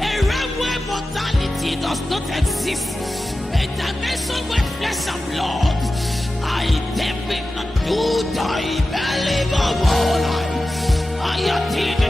A realm where mortality does not exist, a dimension where flesh and blood I depend on you, I believe of all I am dealing.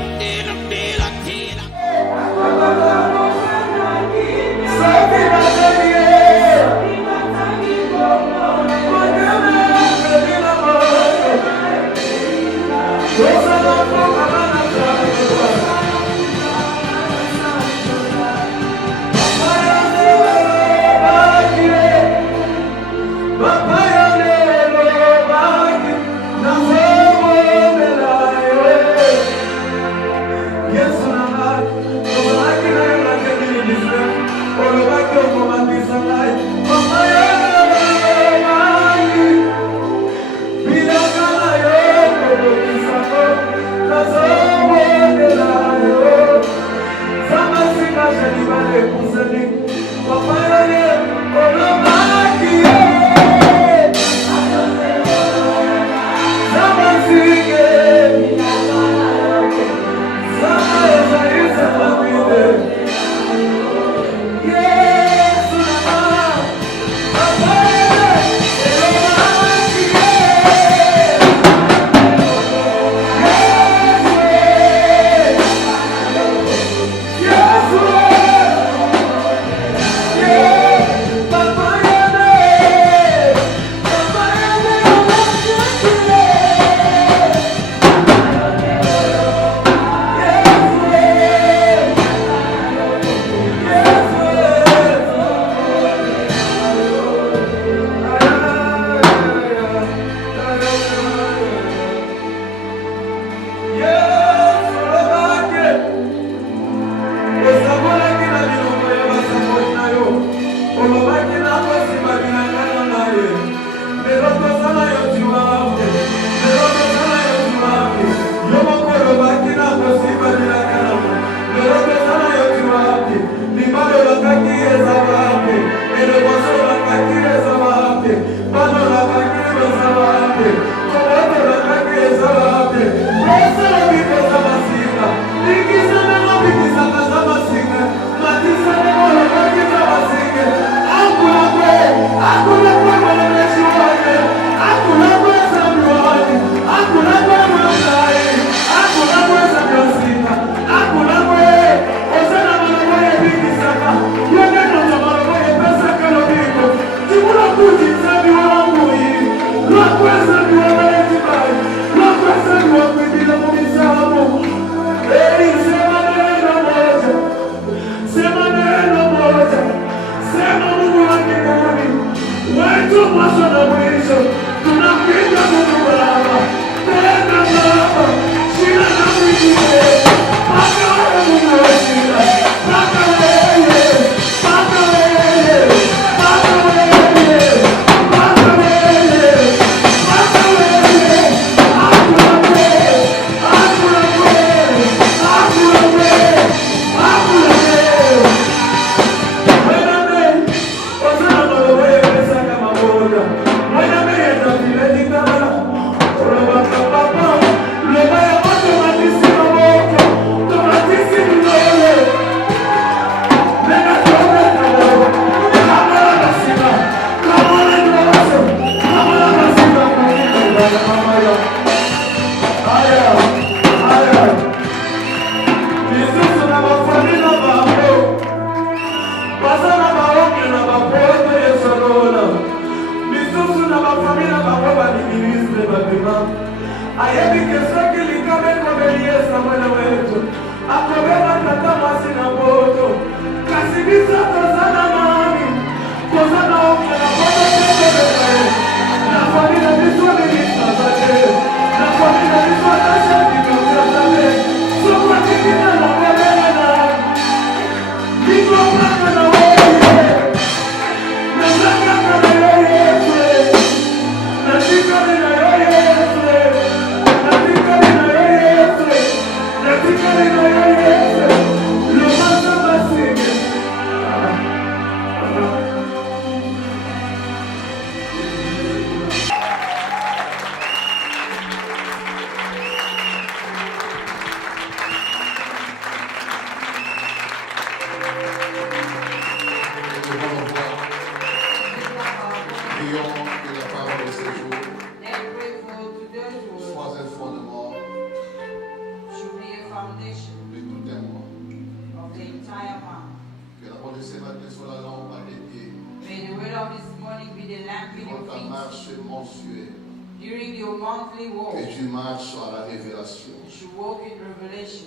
mensuel, during your monthly walk, que tu marches à la révélation you should walk in revelation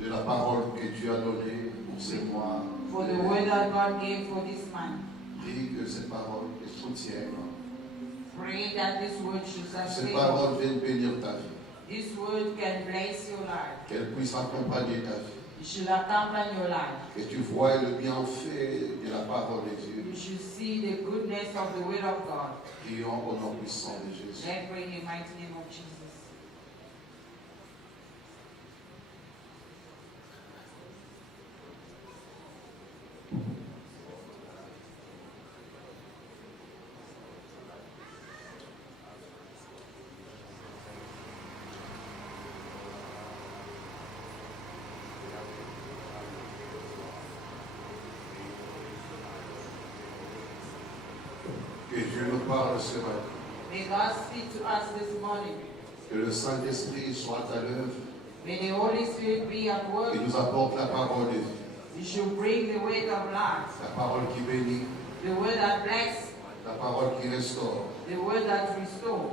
de la parole que Dieu a donnée pour ces mois. for the word that God gave for this month. Prie que cette parole te soutienne. Pray that this word should Cette sustain you. parole vienne bénir ta vie. This word can bless your life. Qu'elle puisse accompagner ta vie. You should accompany your life. Que tu vois le bienfait de la parole de Dieu. You should see the goodness of the word of God. Prions au nom puissant de Jésus. Let's pray in the mighty name of Jesus. Que Dieu nous parle ce matin. May God speak to us this morning. Que le Saint-Esprit soit à l'œuvre May the Holy Spirit be at work. et nous apporte la parole de vie. You should bring the word of life, La parole qui bénit, the word that bless, la parole qui restaure, the word that restore,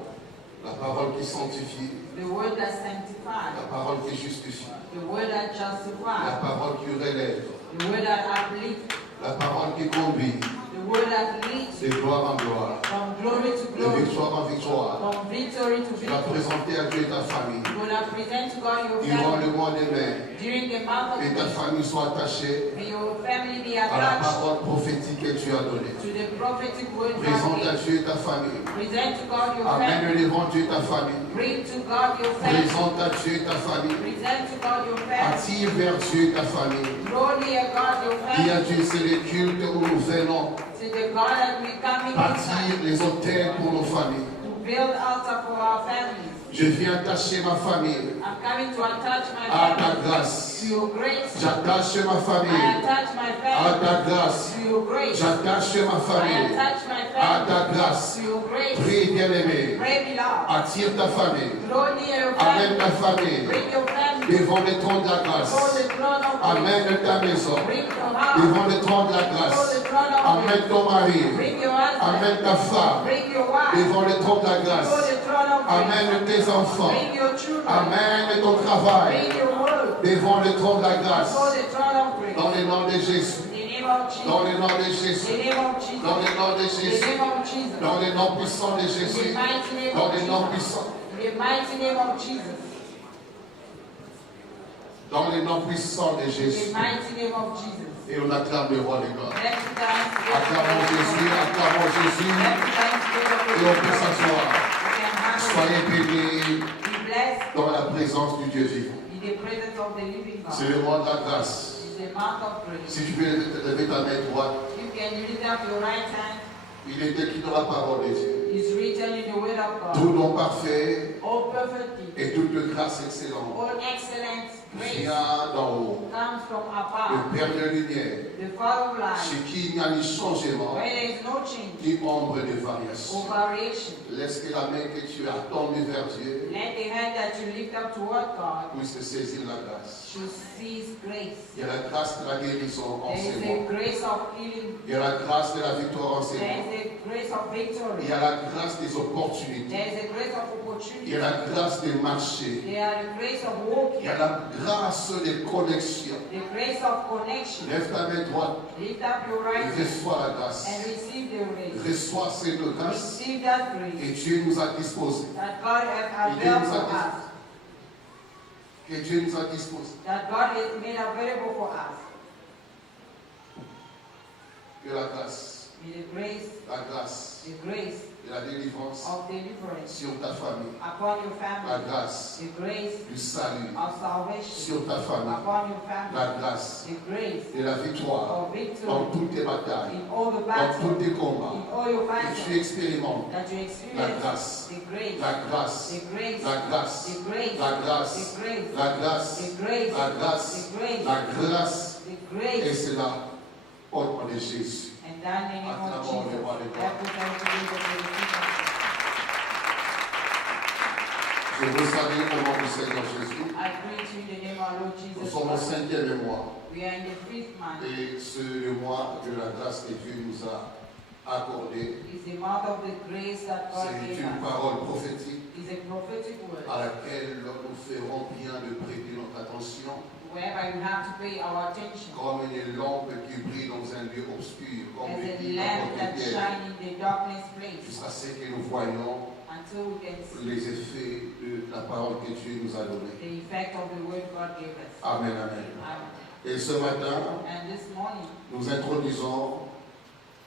la parole qui sanctifie, the word that la sanctify, parole qui justifie, the word that la justify, parole qui relève, the word that uplift, la parole qui conduit the word that leads de gloire en gloire, from glory to de glory, victoire en victoire. from victory to Tu vas victory. présenter à Dieu ta famille. You will have present to God your Durant family le mois de mai, during the month of que ta May. famille soit attachée May your family be à la attached parole prophétique que tu as donnée. to the prophetic word Présente à God Dieu ta famille. gave. Present to God your Amène family. devant Dieu ta famille. Bring to God your family. Présente à Dieu ta famille. Present to God your family. Attire vers Dieu ta famille. Draw near God your Dis à family. Dieu, c'est le culte où nous venons To the God that we come in bâtir les hôtels pour nos familles. to build altar for our families. Je viens attacher ma famille I'm coming to attach my à ta family grâce. to your grace. J'attache ma I famille attach my à family ta grâce. to your grace. J'attache ma I famille attach my à family ta grâce. to your grace. Prie, bien-aimé. Pray, beloved. Attire ta famille. Draw near your Amène family. ta famille Bring your family devant le trône de la before grâce. the throne of grace. Amène ta maison Bring your house devant le trône de la before grâce. the throne of Amène grace. ton mari. Bring your husband. Amène ta femme Bring your wife devant le trône de la before grâce. the throne of grace. Amène tes enfants. Bring your children. Amène ton travail Bring your word devant le trône de la grâce. before the throne of grace. Dans le nom de Jésus. In the name of Jesus. Dans le nom de In Jésus. the name of Jesus. Dans le nom de In the Jésus. name of Jesus. Dans le nom puissant de In the Jésus. mighty name Dans of le nom Jesus. puissant. In the mighty name of Jesus. Dans le nom puissant de In Jésus. the mighty name of Jesus. Et on acclame le roi des gloires. Let's dance together. Acclamons Jésus, acclamons Jésus. Let's dance together. Et on peut s'asseoir. We can handle Soyez it. bénis Be blessed dans la présence du Dieu vivant. in the presence of the living C'est God. le mois de la grâce. It's the month of grace. Si tu peux lever ta main droite, You can lift up your right hand. il est écrit dans la parole de Dieu. It's written in the word of God. Tout don parfait All perfect gift, et toute grâce excellente all excellent grace vient d'en haut. comes from Le above. Père de lumière, The Father of light, chez qui il n'y a ni changement, where there is no change ni ombre de variation. or variation. Laisse que la main que tu as tendue vers Dieu Let the hand that you lift up toward God puisse saisir la grâce. should seize grace. Il y a la grâce de la guérison en There ces is mois. a grace of healing. Il y a la grâce de la victoire en ces There mois. is a grace of Il victory. y a la grâce des opportunités. There is a grace of Il opportunity. y a la grâce des marchés. There are the grace of Il walking. y a la grâce des connexions. The grace of connection. Lève ta main droite Lift up your right et hand reçois la grâce. and receive the grace. Reçois cette grâce Receive that grace que Dieu nous a disposée. that God has Et Dieu available nous a for us. Que Dieu nous a disposée. That God has made available for us. Que la grâce, May the grace the grace de la délivrance of deliverance sur ta famille. upon your La family. grâce The grace du salut of salvation sur ta famille. upon your family. La grâce The grace de la victoire of dans victory toutes tes batailles, in all the dans battles, tous tes combats. in all your Que tu battles expérimentes that you la experience. grâce, The grace, la grâce, the grace, la grâce, the grace, la grâce, the grace, la grâce, the grace, la grâce, the grace, la grâce. the Et grace. c'est là au nom de Jésus. And that in the name of Acclamons le roi des Jesus, gloires. every time we give the praise. Je veux saluer au nom du Seigneur Jésus. I greet you in the name of our Lord Nous Jesus sommes au Christ. 5e mois. We are in the 5th month. Et c'est le mois de la grâce que Dieu nous a accordée. It's the amount of the grace that God C'est gave une us. parole prophétique It's a prophetic word. à laquelle nous ferons bien de prêter notre attention. Whereby we have to pay our attention. Comme une lampe qui brille dans un lieu obscur, comme As le a dit lamp that l'apôtre Pierre, shines in the darkness place. jusqu'à ce que nous voyons Until we can see les effets de la parole que Dieu nous a donnée. the effect of the word God gave us. Amen, amen. Amen. Et ce matin, And this morning, nous introduisons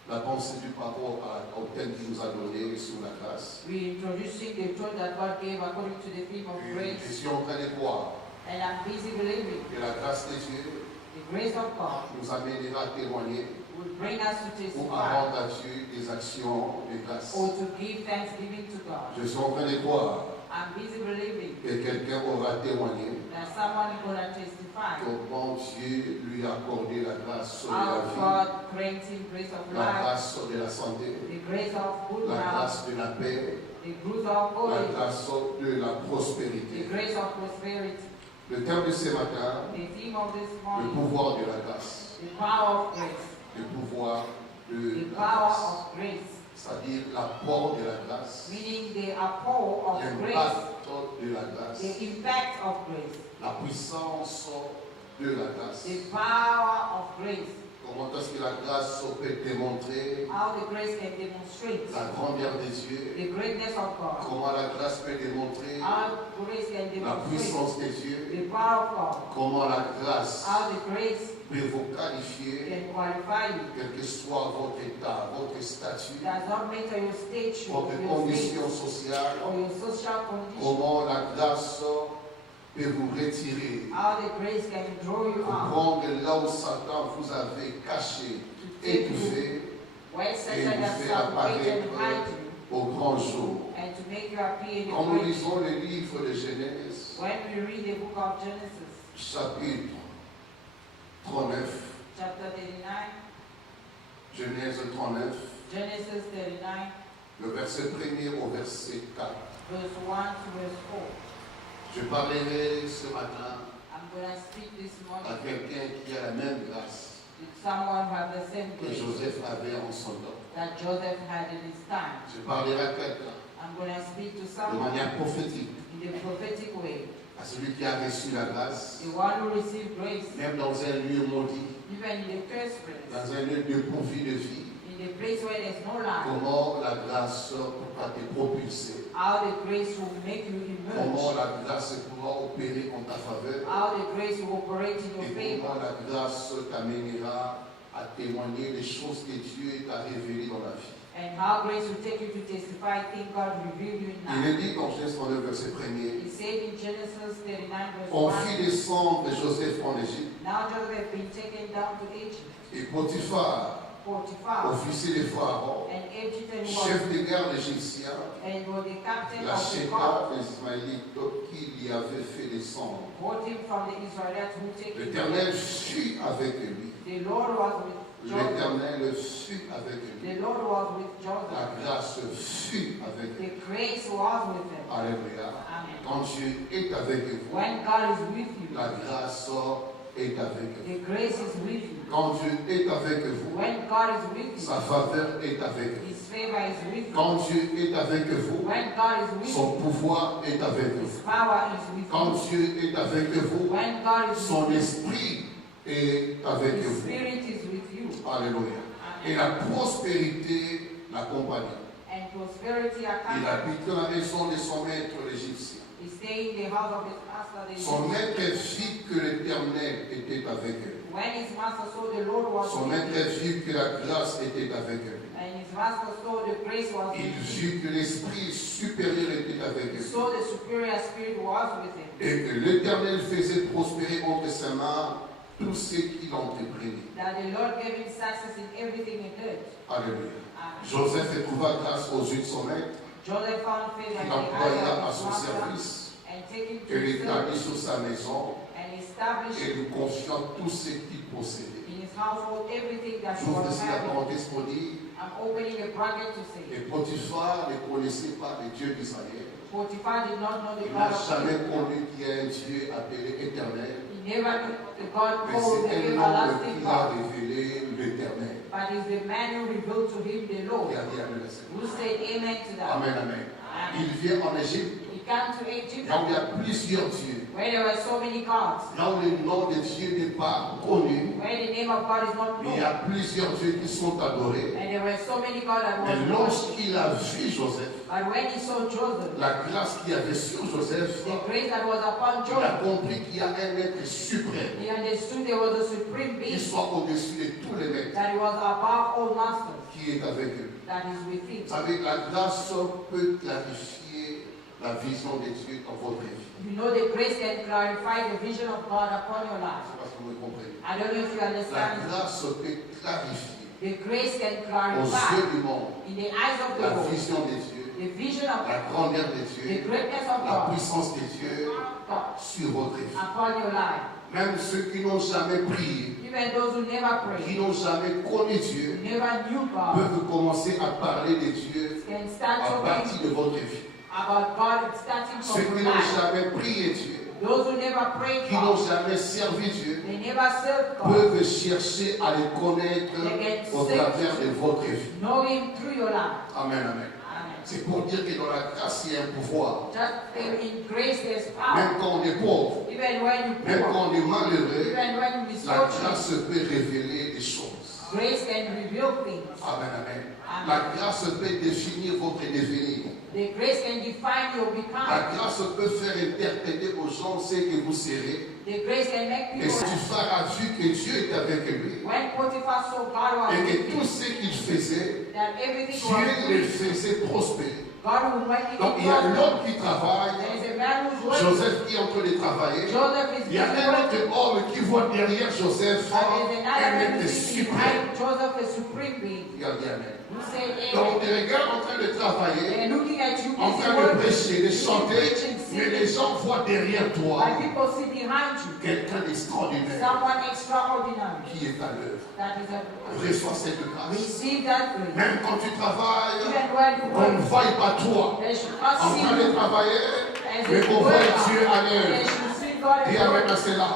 la pensée du rapport au thème qu'il nous a donné sur la grâce. we're introducing the thought that God gave according to the theme of Et je grace. suis en train de croire And I'm busy believing que la grâce de Dieu the grace of God nous amènera à témoigner will bring us to ou à testify rendre à Dieu des actions de grâce. or to give thanksgiving to God. Je suis en train de croire I'm busy believing que quelqu'un aura témoigné that someone is going to testify comment Dieu lui a accordé la grâce de how la vie, God grants him grace of la life, grâce de la santé, the grace of good la health, grâce de la paix, the grace of la holiness, grâce de la the prospérité. grace of prosperity. Le thème de ce matin, The theme of this le morning, pouvoir de la grâce. the power of grace, Le pouvoir the de la power grâce. of grace, C'est-à-dire l'apport de la grâce, meaning the apport of grace, l'impact de la grâce, the impact of grace, la puissance de la grâce. the power of grace, Comment est-ce que la grâce peut démontrer how the grace can demonstrate la grandeur de Dieu? the greatness of God, Comment la grâce peut démontrer how grace can la demonstrate puissance de Dieu? the power of God, Comment la grâce how the grace peut vous qualifier, can qualify you. quel que soit votre état, votre statut, Does not matter your stature, votre your condition state, sociale? or your social condition, Comment la grâce peut vous retirer, how the grace can draw you vous out, prendre là où Satan vous avait caché, étouffé, where et Satan vous has faire separated and apparaître hide you, au grand jour. and to make you appear in Quand the nous great. lisons le livre de Genèse, When we read the book of Genesis, chapitre 39, chapter 39, Genèse 39, Genesis 39, le verset 1er au verset 4. verse 1 to verse 4. Je parlerai ce matin I'm going to speak this à morning quelqu'un qui a la même grâce with someone who has the same que grace Joseph avait en son temps. that Joseph had in his time. Je parlerai à quelqu'un I'm going to speak to de someone manière prophétique, in the prophetic way, à celui qui a reçu la grâce, the one who received grace, même dans un lieu maudit, even in the cursed place, dans un lieu dépourvu de vie. in the place where there's no life, Comment la grâce pourra te propulser, how the grace will make you comment emerge, la grâce pourra opérer en ta faveur, how the grace will operate in your et comment favor, la grâce t'amènera à témoigner des choses que Dieu t'a révélées dans la vie. and how grace will take you to testify things God revealed you in Il life. est dit dans Genèse 39, verset 1er, He said in Genesis 39 verse on 1, fit descendre Joseph en Égypte, now Joseph had been taken down to Egypt. et Potiphar, Potiphar, officier de Pharaon, an Egyptian chef de garde égyptien, and was the captain la of the chef guard, des Ismaélites qui l'y avait fait descendre. brought him from the Israelites who take him. L'Éternel fut avec lui. The Lord was with Joseph. L'Éternel fut avec lui. The Lord was with La Joseph. grâce fut avec lui. The grace was with him. Alléluia. Amen. Quand Dieu est avec vous, When God is with you, la grâce est avec vous. the grace is with you. Quand Dieu est avec vous, When God is with sa you, faveur est avec vous. His favor is with you. Quand Dieu est avec vous, When God is with son you, pouvoir est avec His vous. power is with Quand you. Dieu est avec vous, When God is son with you, esprit est avec His vous. Spirit is with you. Alléluia. Et la prospérité l'accompagne. And prosperity Il accompanies. habite dans la maison de son maître l'Égyptien. He stayed in the house of his master. The Son Egyptian. maître vit que l'Éternel était avec lui. When his master saw the Lord was Son with maître him, vit que la grâce était avec lui. and his master saw the grace was Il with him, vit que l'Esprit supérieur était avec he lui. saw the superior spirit was with him, Et que l'Éternel faisait prospérer entre ses mains tous ceux qui l'entreprenaient. that the Lord gave him success in everything he did. Alléluia. Amen. Joseph trouva grâce aux yeux de son maître, Joseph found favor qu'il in the employa eyes à of son his master service, and take him to qu'il his établit service sur sa maison and establish et lui confia tout ce qu'il possédait. in his household everything that he J'ouvre was ici la having. parenthèse pour dire, I'm opening a bracket to say, et Potiphar ne connaissait pas le Dieu d'Israël. Potiphar did not know the Il God n'a of jamais Israel. connu qu'il y a un Dieu appelé éternel, He never knew the God Mais called the c'est un homme everlasting qui a God. révélé l'Éternel. But it's the man who revealed to him the Lord. Qui a dit Amen. Who said amen to that. Amen, amen. Amen. Il vient en Égypte, He came to Egypt là où il y a plusieurs dieux, where there were so many gods. là où le nom de Dieu n'est pas connu, Where the name of God is not mais il y known. a plusieurs dieux qui sont adorés. And there were so many gods that Mais were worshipped. lorsqu'il a vu Joseph, But when he saw Joseph, la grâce qu'il y avait sur Joseph, the grace that was upon il a Joseph, compris qu'il y a un être suprême he understood there was a supreme qui being, soit au-dessus de tous les maîtres, that he was above all masters, qui est avec eux. that is with him. Vous savez, la grâce peut clarifier la vision de Dieu dans votre vie. You know the grace can clarify the vision of God upon your Je ne life. sais pas si vous me comprenez. I don't know if you La understand. grâce peut clarifier The grace can aux clarify yeux du monde in the eyes of the la world vision de Dieu, the vision of la grandeur de the Dieu, greatness of la God puissance de Dieu sur votre vie. upon your life. Même ceux qui n'ont jamais prié, Even those who never qui prayed, n'ont jamais connu Dieu, who never knew God, peuvent commencer à parler de Dieu can start à talking partir de votre vie. about God starting Ceux from qui your n'ont life. jamais prié Dieu, Those who never prayed qui n'ont God, jamais servi Dieu, they never served God. peuvent chercher à le connaître au travers de votre vie. Know Him through your life. Amen, amen. Amen. C'est pour dire que dans la grâce, il y a un pouvoir. Just in grace there's power. Même quand on est pauvre, Even when you même poor, quand on est malheureux, even when you la misfortune, grâce peut révéler des choses. grace can reveal things. Amen, amen. Amen. La grâce peut définir votre devenir. The grace can define your La becoming. grâce peut faire interpréter aux gens ce que vous serez. The grace can make Et people. si Phare a vu que Dieu est avec lui, When Potiphar saw God was et with que him, tout ce qu'il faisait, that everything Dieu was le good, faisait prospérer. God will make it Donc il y a prosper. l'homme qui travaille, There is a man who's working. Joseph qui est en train de travailler. Joseph is Il y a busy un working. autre homme qui voit derrière Joseph But there's another un man être who's sitting suprême. behind Joseph, a supreme being, Regardez, amen. who said, Donc amen. il regarde en train de travailler, They're looking at you, en busy train de working, prêcher, de busy chanter, preaching, mais les singing. gens voient derrière toi But people see behind you, quelqu'un d'extraordinaire someone extraordinary. qui est à l'œuvre. That is a Reçois cette grâce. receive that grace. Même quand tu travailles, Even when you on ne work, voit pas toi they should en not see train de you travailler, as mais a on voit Dieu à worker. They l'œuvre. should see God Dis as amen well. à cela.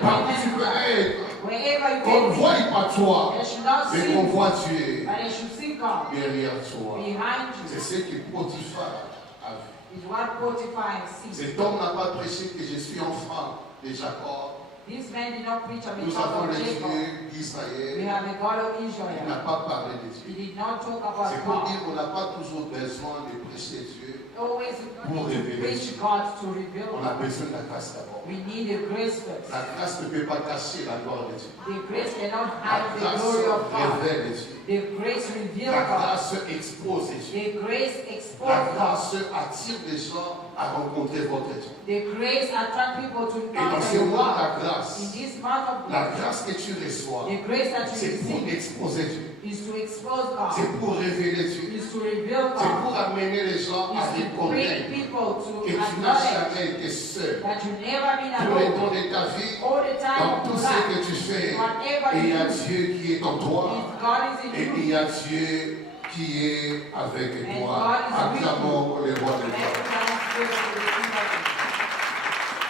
Partout tu peux être, Wherever you qu'on ne can voit be, pas toi, they should not mais see qu'on you, voit Dieu but they should see God derrière toi. behind you. C'est ce que Potiphar a vu. Is what Potiphar has seen. Cet homme n'a pas prêché que je suis enfant de Jacob. This man did not preach on the Nous God avons of le Jacob. Dieu We d'Israël. have a God of Il Israel. n'a pas parlé de He Dieu. did not talk about C'est pour dire God. qu'on n'a pas toujours besoin de prêcher Dieu. Always Pour need to révéler. preach God to reveal On a God. besoin de la grâce d'abord. We need a grace first. La grâce ne peut pas cacher la gloire de Dieu. The grace cannot La hide the grâce glory of God. révèle Dieu. The grace reveals La God. grâce expose Dieu. The grace La exposes God. grâce attire les gens à rencontrer votre Dieu. The grace attracts people to Et dans ce encounter monde, God. la In grâce, this month of la God, grâce que tu reçois, the grace that you c'est pour receive exposer Dieu. is to expose God. C'est pour révéler Dieu. Is to reveal C'est God. pour amener les gens à Is to bring reconnaître people to que tu n'as acknowledge jamais été seul. that you've never been Tous les alone. temps de ta vie, All the time dans of tout your ce life, que tu fais, whatever il y you a do, Dieu qui est en toi if God is et in il you, y a Dieu qui est avec And toi. God is with Acclamons le roi de let gloire. the thanks go to the King of Kings.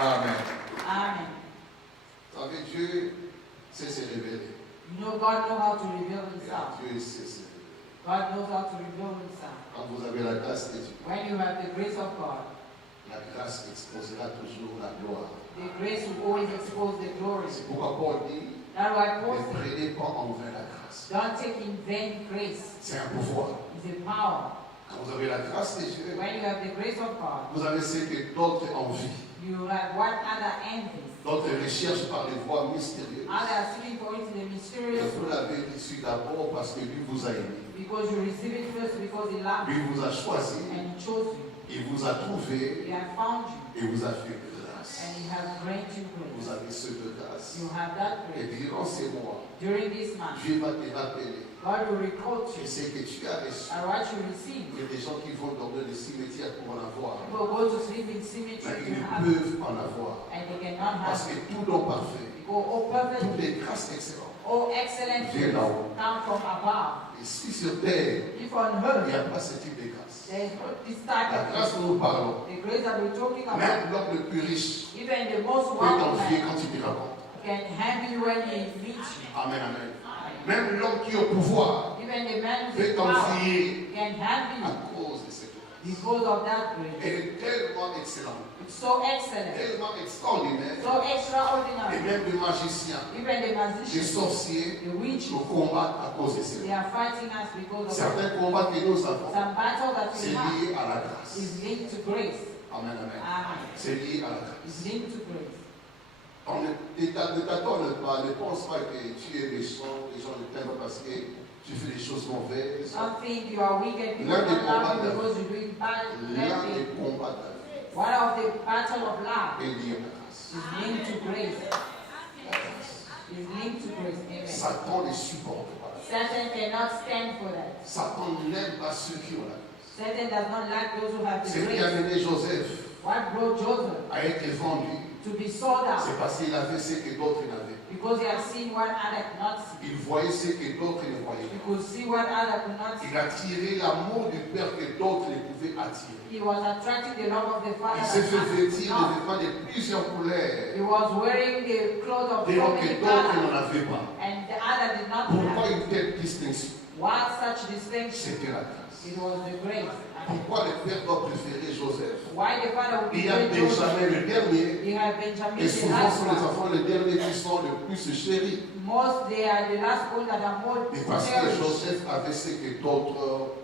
Amen. Amen. Vous savez, Dieu sait se révéler. You know God knows how to reveal Himself. Dieu sait se révéler. God knows how to reveal Himself. Quand vous avez la grâce de Dieu, When you have the grace of God, la grâce exposera toujours la gloire. the grace will always expose the glory. C'est pourquoi Paul dit, That's why Paul ne said, prenez pas en vain la grâce. don't take in vain grace. C'est un pouvoir. It's a power. Quand vous avez la grâce de Dieu, When you have the grace of God, vous avez ce que d'autres envient. you have what other envies. D'autres recherchent par les voies mystérieuses. Others are seeking for it in the Et mysterious vous way. l'avez reçu d'abord parce que lui vous a aimé. Because you receive it first because He loved Lui you vous a choisi, and He chose you. il vous a trouvé He has found you et vous a fait grâce. and He has granted you Vous grace. avez ce de grâce. You have that Et grace. durant ces mois, During this month, Dieu va te rappeler God will record Et you. ce que tu as reçu, And what you receive. il y a des gens qui vont dans des cimetières pour en avoir. People go to sleep in Mais cemetery ils to ne have, peuvent en avoir. and they cannot Parce have. que tout don parfait, Because all perfect, toutes les grâces excellentes, all excellent viennent things d'en haut. come from above. Et si sur terre, If on il n'y earth, a pas ce type de grâce, there is no this type la of grâce dont nous parlons, the grace that we're talking about, même l'homme le plus riche even the most peut wealthy t'envier man quand il te rencontre. can envy you when he meets you. Amen, amen. Même l'homme qui est au pouvoir Even the man peut who's power t'envier can envy à you cause de cette grâce. because of that grace. Elle est tellement excellente, It's so excellent, tellement extraordinaire, so et extraordinary. même les magiciens, Even the les magicians, sorciers the witches, nous combattent à cause de cette they grâce. are fighting us because of Certains combats que nous avons, some battle that c'est we have lié à la grâce. is linked to grace. Amen, amen. Amen. C'est lié à la grâce. Is linked to grace. On ne t'attends pas, ne pense pas que tu es méchant, les gens ne t'aiment pas parce que tu fais des choses mauvaises. Don't think you are wicked because L'un des you love combats you de la because you're doing bad L'un things. des combats de la vie One of the battle of love est lié à la grâce. is linked to grace. La grâce. Is linked to grace. Amen. Satan ne supporte pas. Satan cannot stand for that. Satan n'aime pas ceux qui ont la grâce. Satan does not like those who have the C'est ce qui a grace. mené Joseph What brought Joseph à être vendu. to be sold out? C'est parce qu'il avait ce que d'autres n'avaient. Because he had seen what other could not see. Il voyait ce que d'autres ne voyaient He pas. could see what other could not Il see. a tiré l'amour du Père que d'autres ne pouvaient attirer. He was attracting the love of the Father. Il s'est fait that others vêtir could de not. vêtements de plusieurs couleurs, He was wearing the clothes of des so noms many que d'autres colors, n'en avaient pas. and the other did not Pourquoi have. une telle distinction? Why such distinction? C'était la grâce. It was the grace. Pourquoi le Père doit préférer Joseph? Why the Father would Il y a be Joseph? Benjamin le dernier, You have Benjamin, et the souvent last sont les one. enfants les derniers qui sont le plus chéris. Most, they are the last ones that are more Et parce que cherished. Joseph avait ce que d'autres.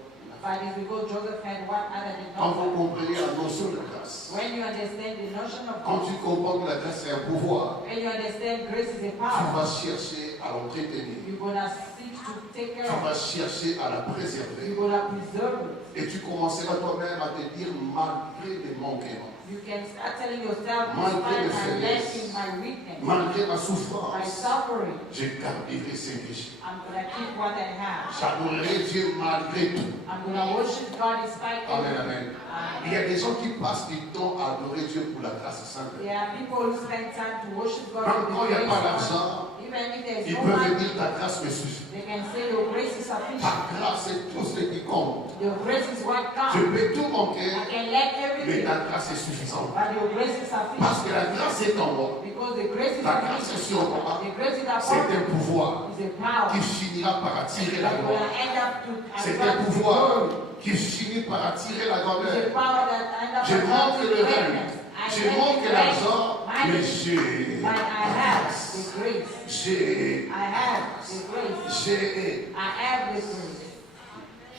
But it's because Joseph had what other did Quand not vous have. comprenez la notion de grâce, When you understand the notion of quand grace, tu comprends que la grâce est un pouvoir, when you understand grace is a tu power, vas chercher à l'entretenir. you're gonna seek to take Tu care of vas it. chercher à la préserver. You're gonna preserve it. Et tu commenceras toi-même à te dire malgré les manquements, You can start telling yourself, Malgré despite les my faiblesses, lacking, my weakness, malgré ma my souffrance, suffering, je garderai ces péchés. I'm gonna keep what I have. J'adorerai Dieu malgré tout. I'm gonna worship God despite Amen, everything. amen. Il y a des gens qui passent du temps à adorer Dieu pour la grâce simple. There are people who spend time to worship God Même with quand il n'y a the pas grace. d'argent, Even if there's ils no peuvent money, dire ta grâce me suffit. they can say your grace is Ta sufficient. grâce est tout ce qui compte. Your grace is what Je counts. peux tout manquer, I can let mais everything, ta grâce est suffisante. but your grace is Parce sufficient. que la grâce est en moi. Because the grace is La grâce est sufficient. sur moi. The grace is C'est upon un you. pouvoir Is a power. qui finira par attirer la That will gloire. end up to C'est un attract the pouvoir glory. qui finit par attirer la It's a grandeur. power that end up Je manque attracting le règne. greatness. I Je lack manque the l'argent, grace, mais j'ai but I have the grace. J'ai. I have the grace. J'ai. I have the grace.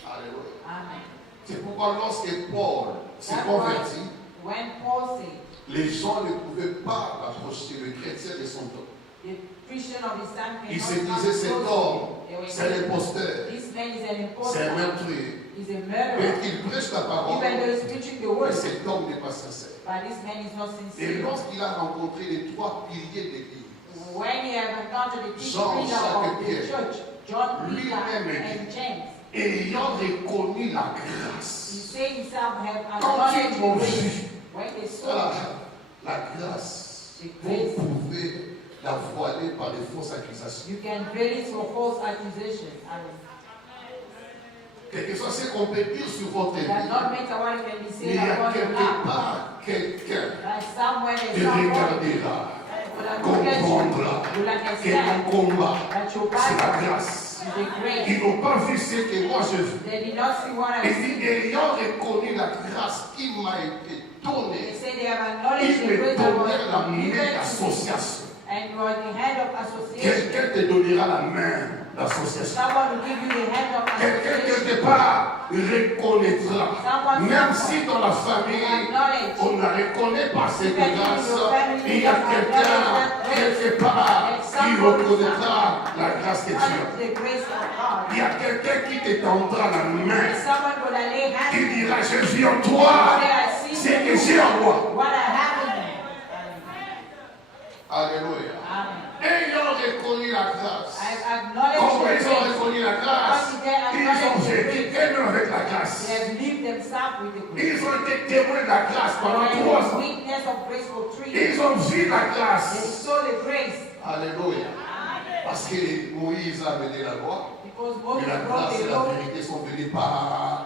Alléluia. Amen. C'est pourquoi lorsque Paul s'est That's converti, why when Paul said, les gens ne pouvaient pas approcher le chrétien de son temps. the Christian of his time Ils se cannot disaient, cet come homme, close. They were c'est un saying, imposteur, this man is an c'est un impostor. meurtrier. He's a Mais murderer. qu'il prêche la parole, Even though he's preaching the mais word, cet homme n'est pas sincère. but this man is not Et sincere. lorsqu'il a rencontré les trois piliers de l'Église, When he had encountered the chief Jean, leader Jacques of et the Pierre, church, John, Peter, lui-même and James, ayant reconnu la he grâce, said himself have quand acknowledged ils m'ont the grace. vu, When they saw voilà, him, la grâce, the vous grace, pouvez la voiler par des fausses accusations. you can veil it for false accusations. Quel que soit ce qu'on peut dire sur votre It vie, does not matter what can be il y said a about your quelque life. part quelqu'un But somewhere qui there's someone regardera, who will look at you, comprendra will que understand mon combat, that your c'est la battle grâce. is the grace. Ils n'ont pas vu ce que moi je vis. They did not see what I Et see. dit, ayant reconnu la grâce qui m'a été They donnée, say they have acknowledged il the me grace that was donnait la main given to you, d'association. and you are the head of association. Quelqu'un te donnera la main d'association. Someone will give you the head of Quelqu'un association. quelque part reconnaîtra. Même si dans la famille, on ne reconnaît pas cette grâce, il y a quelqu'un quelque part qui reconnaîtra la grâce de Dieu. The grace of God. Il y a quelqu'un qui te tendra la main, Someone will lay hands qui on you. dira, je vis en toi, Say, I see c'est que you, j'ai en moi. what I have in me. Alléluia. Amen. Ayant reconnu la grâce. I acknowledge Comment the ils ont grace. reconnu la grâce? Ils ont vécu eux-mêmes avec la They grâce. have lived themselves with the grace. Ils ont été témoins de la grâce pendant They 3 were ans. witness of grace for 3 years. Ils ont vu la They grâce. saw the grace. Alléluia. Parce que Moïse a amené la loi. Because Et Moses la brought grâce et the la law, vérité sont venues par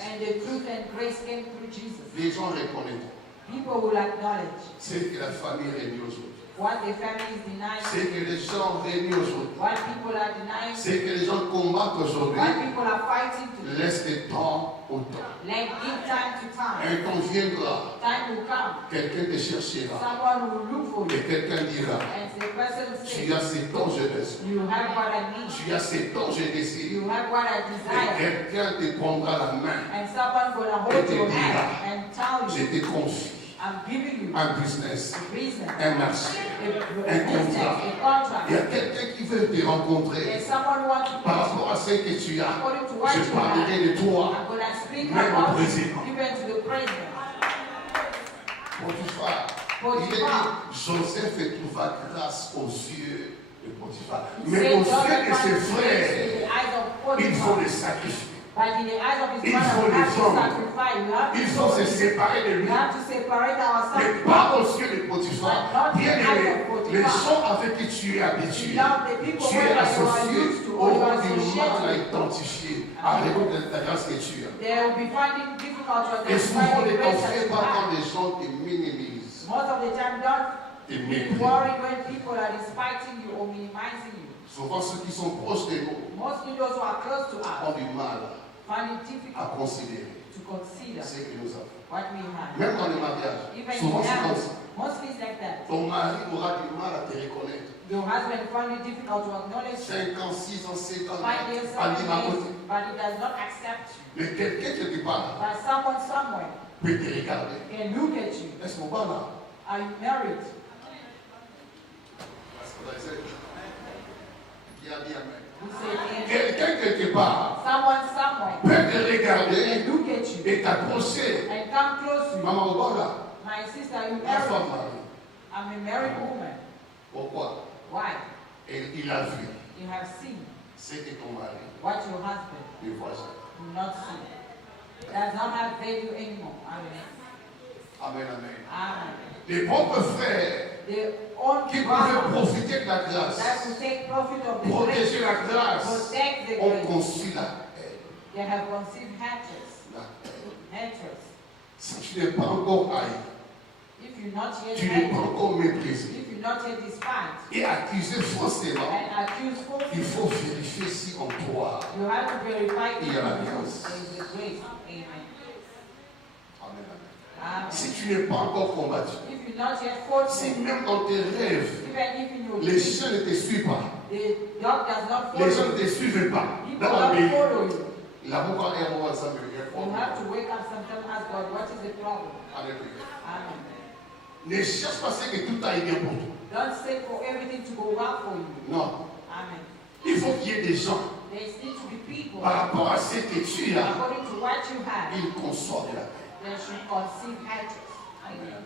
and the truth and grace came through Jesus. les gens reconnaîtront. People will acknowledge C'est que la famille est réunie aujourd'hui. what the family is denying, C'est que les gens réunis aujourd'hui. what people are denying, C'est que les gens combattent aujourd'hui. what people are fighting to do. Laisse le temps au temps. Like give time to time. Un temps viendra. Time will come. Quelqu'un te cherchera. Someone will look for Et you. quelqu'un dira, And the person tu says, as ce temps, je besoin. you have what I need. Tu as ce temps, je désire. You have what I Et desire. quelqu'un te prendra la main. And someone will hold your hand and tell Je you, te confie I'm giving you un business, a reason, un marché, a un business, contrat. a Il y a contract. quelqu'un qui veut te rencontrer. There's someone who wants to Par meet you. rapport à ce que tu as, According to what je you parlerai have, de toi. I'm going to speak Même au about you, président. even to the president. Potiphar. Il est dit, Joseph trouva grâce aux yeux de Potiphar. Mais aux yeux de ses frères, il faut les sacrifier. But in the eyes of his Il faut brother, we les have to hommes. sacrifice. We have Il to faut se show- séparer de we lui. have to separate Mais ourselves. pas aux yeux de Potiphar. Bien aimé, les gens avec qui tu es habitué, Love the people tu where es you are associé, used to, or you auront are du mal à associated. identifier avec la grâce que tu as. They will be finding difficult to Et souvent, identify ne the grace t'en that fais you pas quand have. les gens te minimisent. Most of the time, don't Te be méprisent. worried when people are despiting you or minimizing you. Souvent, ceux qui sont proches de nous Mostly those who are close to ont us du mal find it à difficult considérer to consider ce que nous avons. what we have. Même dans les mariages, Even souvent in c'est comme marriage, ça. mostly it's like that. Ton mari aura du mal à te reconnaître. Your husband find it difficult to acknowledge 5 you. ans, 6 ans, 7 ans, 5 years, à 7 dire à côté. years, but he does not accept you. Mais quelqu'un quelque part But someone somewhere peut te regarder. can look at you. Est-ce qu'on va là? Are you married? Parce que là, c'est qui a dit amen. You say yes. Quelqu'un quelque part Someone somewhere peut te regarder can look at you et t'approcher. and come close to you. Maman, on va là. My sister, you La femme married? mariée. I'm a married woman. Pourquoi? Why? Et il a vu. You have seen C'est que ton mari what your husband ne voit jamais. do not see. Does not have value anymore. Amen. Amen, amen. Amen. Les propres frères The own qui pouvaient brothers profiter de la that grâce, will take profit of the grace, protéger la grâce, protect the ont grace. construit la haine. They have conceived hatches. La haine. Hatches. Si tu n'es pas encore haï, If you're not yet tu n'es hated, pas encore méprisé if you're not yet despised et accusé faussement, and accused il falsely, faut vérifier si en toi. you have to verify Il y a la if grâce. there is the grace. Amen. Amen, amen. Amen. Si tu n'es pas encore combattu, If you're not yet fought, si even même dans tes rêves, if in your les dreams, chiens ne te suivent pas, the dog does not les gens follow ne you, te suivent pas, people dans la don't vie, follow you. la voix est un moment ensemble. You have to wake up sometime and ask God, what is the problem? Alléluia. Amen. Ne cherche pas ce que tout aille bien pour toi. Don't seek for everything to go well for you. Non. Amen. Il faut qu'il y ait des gens, There need to be people, par rapport à ce que tu as, according to what you have, ils conçoivent la paix. they should conceive hatches. Amen.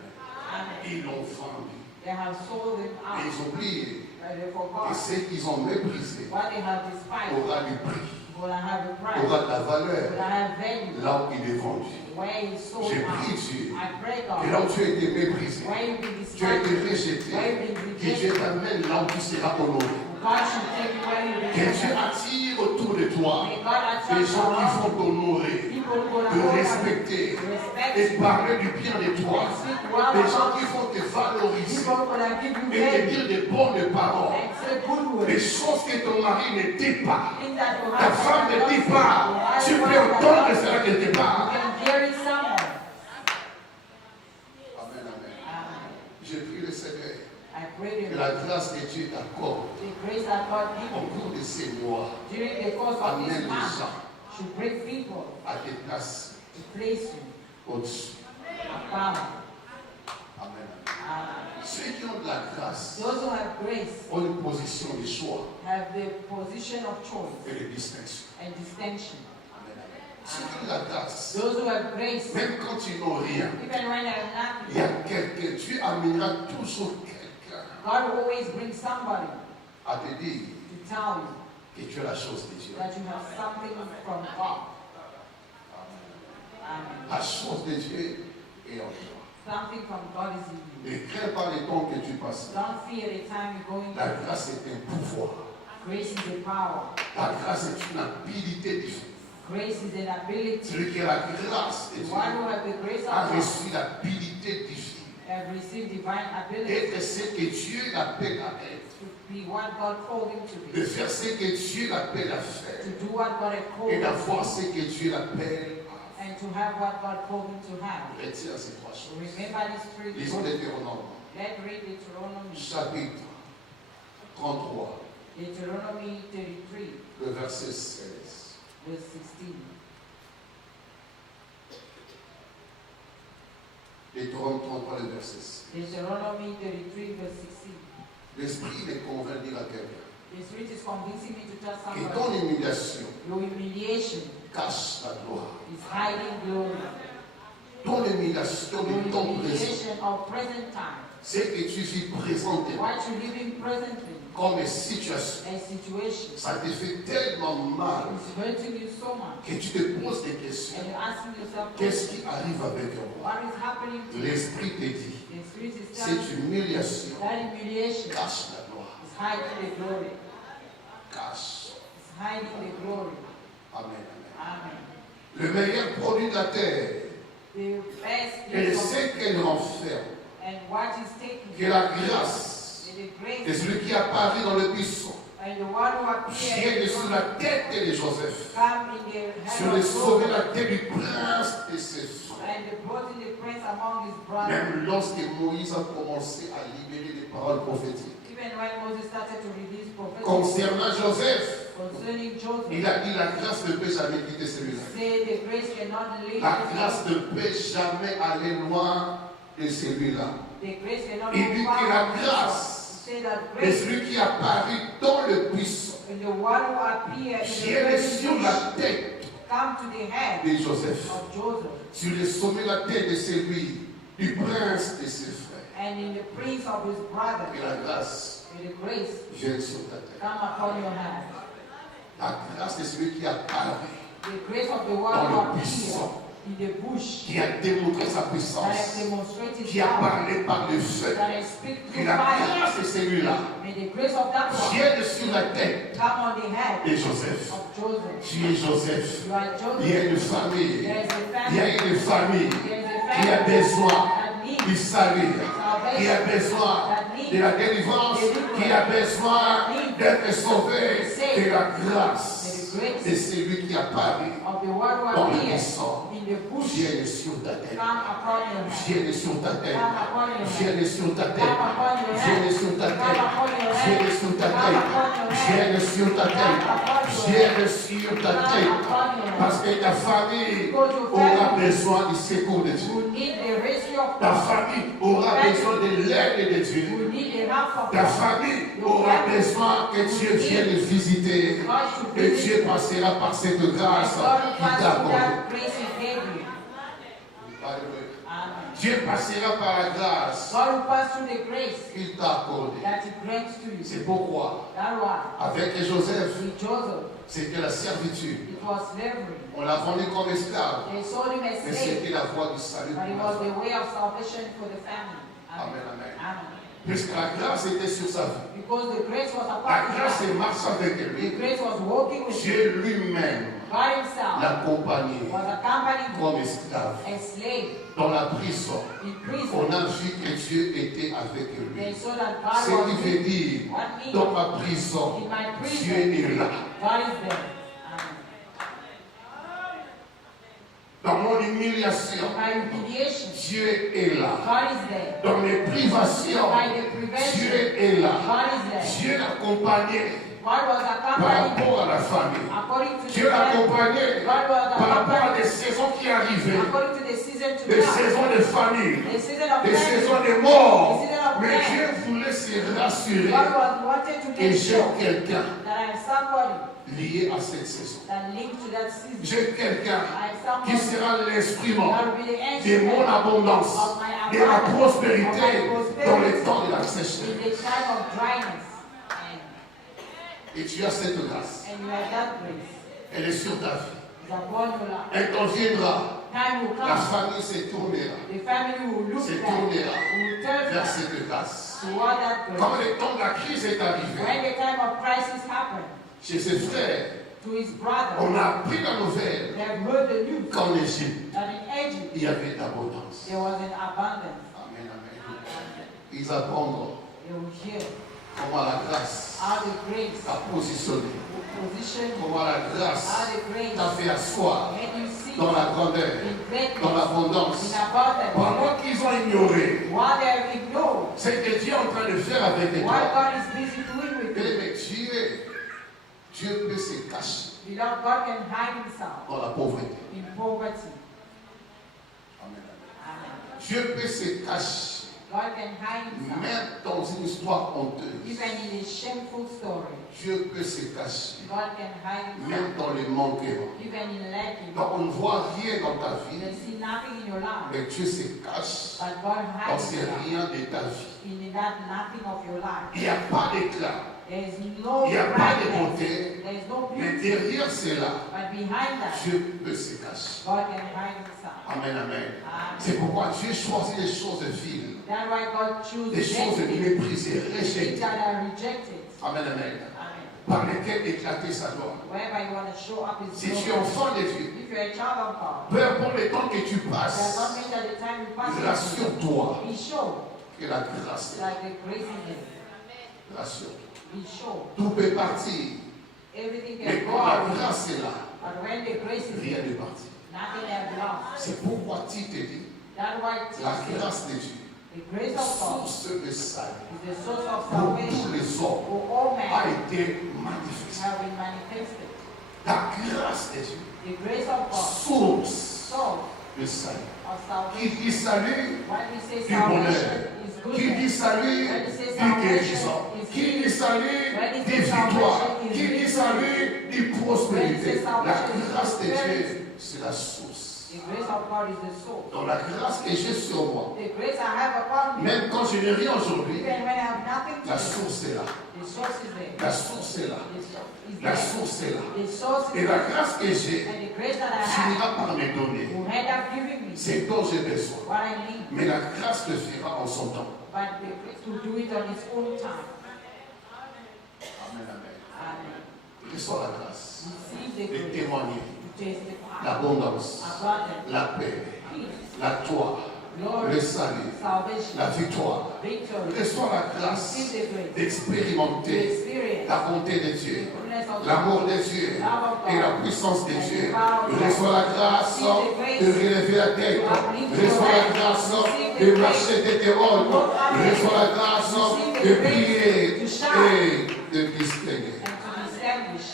Amen. Ils l'ont vendu. They have sold them Et out, ils oublient. but they Et forgot ce qu'ils ont méprisé what they have despised. aura du prix, Will I have a price? aura de la Will valeur I have value? là où il est vendu. Where is sold J'ai out? prié Dieu. I pray Et là God. où tu as été méprisé, Where you been tu as été despised, rejeté, where you been que Dieu rejected, t'amène là où tu seras honoré. God should take you where you Que Dieu been. attire autour de toi May God des attract gens qui you. vont t'honorer, People who will te respecter respect et you. parler du bien de toi. And speak well Des gens about qui you. vont te valoriser People will give you et te value dire des bonnes paroles. and say good Des words. choses que ton mari ne dit pas. Things that will Ta femme ne dit pas. Tu peux entendre cela quelque You part. can hear it somewhere. Amen, amen. Amen. Je prie le Seigneur I pray que that la grâce de Dieu t'accorde the grace that God au gives you cours de ces mois. during the course of Amène this les month gens should bring people à des places to place you au-dessus. above. Amen. Amen. Ceux qui ont de la grâce Those who have grace ont une position de choix have the position of choice et de distinction. and distinction. Amen, amen. Ceux qui ont de la grâce, Those who have grace, même quand ils n'ont rien, even when they're il y a not, quelqu'un, Dieu amènera toujours quelqu'un God always brings somebody à te dire to tell you que tu as la chose de Dieu. that you have something from God. Amen. La chose de Dieu est en toi. Something from God is in you. Ne crains pas les temps que tu passes. Don't fear the time you're going La through. grâce est un pouvoir. Grace is a power. La grâce est une habilité divine. Grace is an ability. Celui qui a la grâce de The Dieu one who has the grace of a God reçu l'habilité divine have received divine ability d'être ce que Dieu l'appelle à être, to be what God called him to de be, faire ce que Dieu l'appelle à faire to do what God had called et him to d'avoir do, ce que Dieu l'appelle à and to have what God called him to have. faire. Retire ces trois choses. Remember these three Lisons things. Deutéronome, Let's read Deuteronomy. chapitre 33, Deuteronomy 33, le verset 16. verse 16. Deutéronome 33, le verset 16. Deuteronomy 33, verse 16. L'Esprit me convainc de dire à quelqu'un The Spirit is convincing me to tell que somebody ton humiliation your humiliation cache la gloire. is hiding glory. Ton humiliation Your de ton présent, humiliation of present time, c'est que tu vis présentement what you live in presently, comme une situation. a situation Ça te fait tellement mal is hurting you so much, que tu te poses des questions. and you're asking yourself, Qu'est-ce qui arrive avec moi? what is happening to you? L'Esprit te dit, The Spirit is cette telling you humiliation that humiliation cache la gloire. is hiding the glory. Cache. It's hiding the glory. Amen, amen. Amen. Le meilleur produit de la terre The best est gift ce of, qu'elle renferme, and what is taking que la grâce the de grace celui qui apparaît dans le buisson and the one who vient appeared de sur la tête de Joseph, come in the sur hand le of sauver God, la tête du prince de ses frères. and they brought in the prince among his brothers. Même lorsque Moïse a commencé à libérer les paroles prophétiques. Even when Moses started to release prophecy Concernant Joseph, concerning Joseph, il a dit la grâce ne peut jamais quitter celui-là. say the grace cannot leave La us. grâce ne peut jamais aller loin de celui-là. The grace cannot Il go dit far que la from us. grâce Say that de grace celui qui apparut dans le buisson and the one who appeared in the vient very sur la bush tête come to the head de Joseph, of Joseph, sur le sommet la tête de celui, du prince de ses frères. and in the prince of his brother. Que la grâce May the grace vienne sur ta tête. come upon your hand. La grâce de celui qui apparut, The grace of the one Dans who le appeared buisson. in the bush, qui a démontré sa that has puissance, demonstrated qui a power, parlé par le feu. that has speak Que through la fire. grâce de celui-là May the grace of that one vienne sur la tête come on the head de Joseph. of Joseph. Tu es Joseph. You are Il y a Joseph. une famille. There is a Il y a family. une famille There is qui a a family besoin that needs du salut, qui a besoin de la délivrance, qui a besoin d'être sauvé. Que la grâce de celui qui apparaît of the one who dans le appeared buisson in the bush vienne sur ta tête. come upon your head. Vienne sur ta tête. Come upon your head. Vienne sur ta tête. Come upon your head. Vienne sur ta Come tête. upon your head. Vienne sur ta Come tête. upon your head. Vienne sur ta tête. Come upon your head. Vienne sur ta Come tête. upon your head. Parce que ta famille Because your aura family besoin du secours de Dieu. will need the rescue of Ta God. famille aura besoin de l'aide de Dieu. Will need the help of Ta God. famille aura besoin que Dieu vienne le visiter. God should Et visit Dieu passera par cette grâce and God will qui pass t'a through accordée. that grace He gave you. Amen. Dieu passera par la grâce God will pass through the grace qu'il t'a accordée. that He grants to you. C'est pourquoi, That's why avec Joseph, with Joseph, c'était la servitude. it was slavery. On l'a vendu comme esclave, They sold him as mais slave, c'était la voie du salut. but it was the way of salvation for the family. Amen, amen. Amen. Puisque la grâce était sur sa vie. Because the grace was La upon grâce him. marche avec The lui. grace was walking with him. Dieu lui-même God himself l'accompagnait was accompanying him comme esclave. as slave Dans la prison, in on prison. a vu que Dieu était avec They lui. saw that God Ce was qui veut with him. dire, What means dans ma prison, in my Dieu prison, est là. God is there. Amen. Dans mon humiliation, In my humiliation, Dieu est là. God is there. Dans mes privations, By the prevention, Dieu est là. God is there. Dieu l'accompagnait God was par accompanying him rapport à la famille. according to Dieu the time, l'accompagnait God was par rapport à accompanying des saisons qui arrivaient, according to the season to des come. saisons de famille, The season of des famine. saisons de mort. The season of Mais death. Dieu voulait se rassurer God was wanted to que make j'ai sure quelqu'un that I I have somebody lié à cette saison. that linked to that season. J'ai quelqu'un I have qui somebody sera l'instrument that will be the de mon instrument abondance, of my de la abundance, prospérité of my prosperity dans les temps de la in sécheresse. the time of dryness. Et tu as cette grâce. And you have that grace. Elle est sur ta vie. It's upon your life. Un temps viendra, Time will la come. famille se tournera, The family will look se back, tournera will turn vers back cette grâce. toward that Quand grace. le temps de la crise est arrivé, When the time of crisis happened chez ses frères, to his brother, on a appris la nouvelle they have heard the news qu'en Égypte, that in Egypt il y avait d'abondance. there was an abundance. Amen, amen. Ils apprendront They will hear comment la grâce how the grace t'a positionné, will position you, comment la grâce how the grace t'a fait asseoir made you see dans la grandeur, in greatness, dans l'abondance. in abundance. Pendant qu'ils ont ignoré What they have ignored, ce que Dieu est en train de faire avec what toi. God is busy doing with you. Mais Dieu peut se cacher Beloved, God can hide himself dans la pauvreté. in poverty. Amen. Amen. Dieu peut se cacher God can hide himself même dans une histoire honteuse. even in a shameful story. Dieu peut se cacher God can hide himself même dans les manquements. even in lacking. Donc on ne voit rien dans ta You vie, see nothing in your life, mais Dieu se cache but God dans hides ces himself rien de ta vie. in that nothing of your life. Il n'y a pas d'éclat, There is no il n'y a pas de brightness, beauté, there is no mais beauty, derrière cela, but behind that, Dieu peut se cacher. God can hide himself. Amen, amen. Amen. C'est pourquoi Dieu choisit les choses viles, That's why God les chooses choses things méprisées, rejetées. that are rejected. Amen, amen. Amen. Par lesquelles éclater sa gloire. Whereby you want to show up his Si tu es glory. enfant de Dieu, If you're a child of God, peu importe le temps que tu that passes, not mean that the time you pass rassure-toi be sure que la grâce that the grace is there. est rassure-toi. Be sure. Tout peut partir, Everything mais can go quand la out. grâce est là, But when the grace is rien there, n'est parti. nothing has lost. C'est pourquoi tu te dis, That's why la teaching, grâce de Dieu, the grace of God source de salut is the source of pour tous salvation les hommes, for all a men été manifestée. have been manifested. La grâce de Dieu, The grace of God, source source de salut. of Qui salvation. dit salut, When we say du bonheur. salvation is Qui dit goodness, salut, when we say du salvation guérison. is Qui dit salut, when we des say victoires. salvation is Qui dit victory. salut, du prospérité. When we say La salvation is grâce de prosperity. Dieu, c'est la source. the grace of God is the source. Dans la grâce que j'ai sur moi, The grace I have upon me, même quand je n'ai rien aujourd'hui, even when I have nothing to la do, source est là. the source is there. La source est là. The source is La there. source est là. The source Et is la there. grâce que j'ai And the grace that I have finira par me donner. will end up giving me C'est dont j'ai besoin. what I need. Mais la grâce le fera en son temps. But the grace to do it on its own time. Amen, amen. Amen. Reçois la grâce Receive the de grace témoigner to testify. l'abondance, Abundance, la paix, peace, la joie, glory, le salut, salvation, la victoire. victory. Reçois la grâce Receive the grace to d'expérimenter experience la bonté de the Dieu, goodness of l'amour God. de Dieu et la puissance de Dieu. God. Reçois la grâce de relever la tête. Reçois la grâce de marcher de tes rôles. Reçois la grâce de prier et de distinguer. And to establish.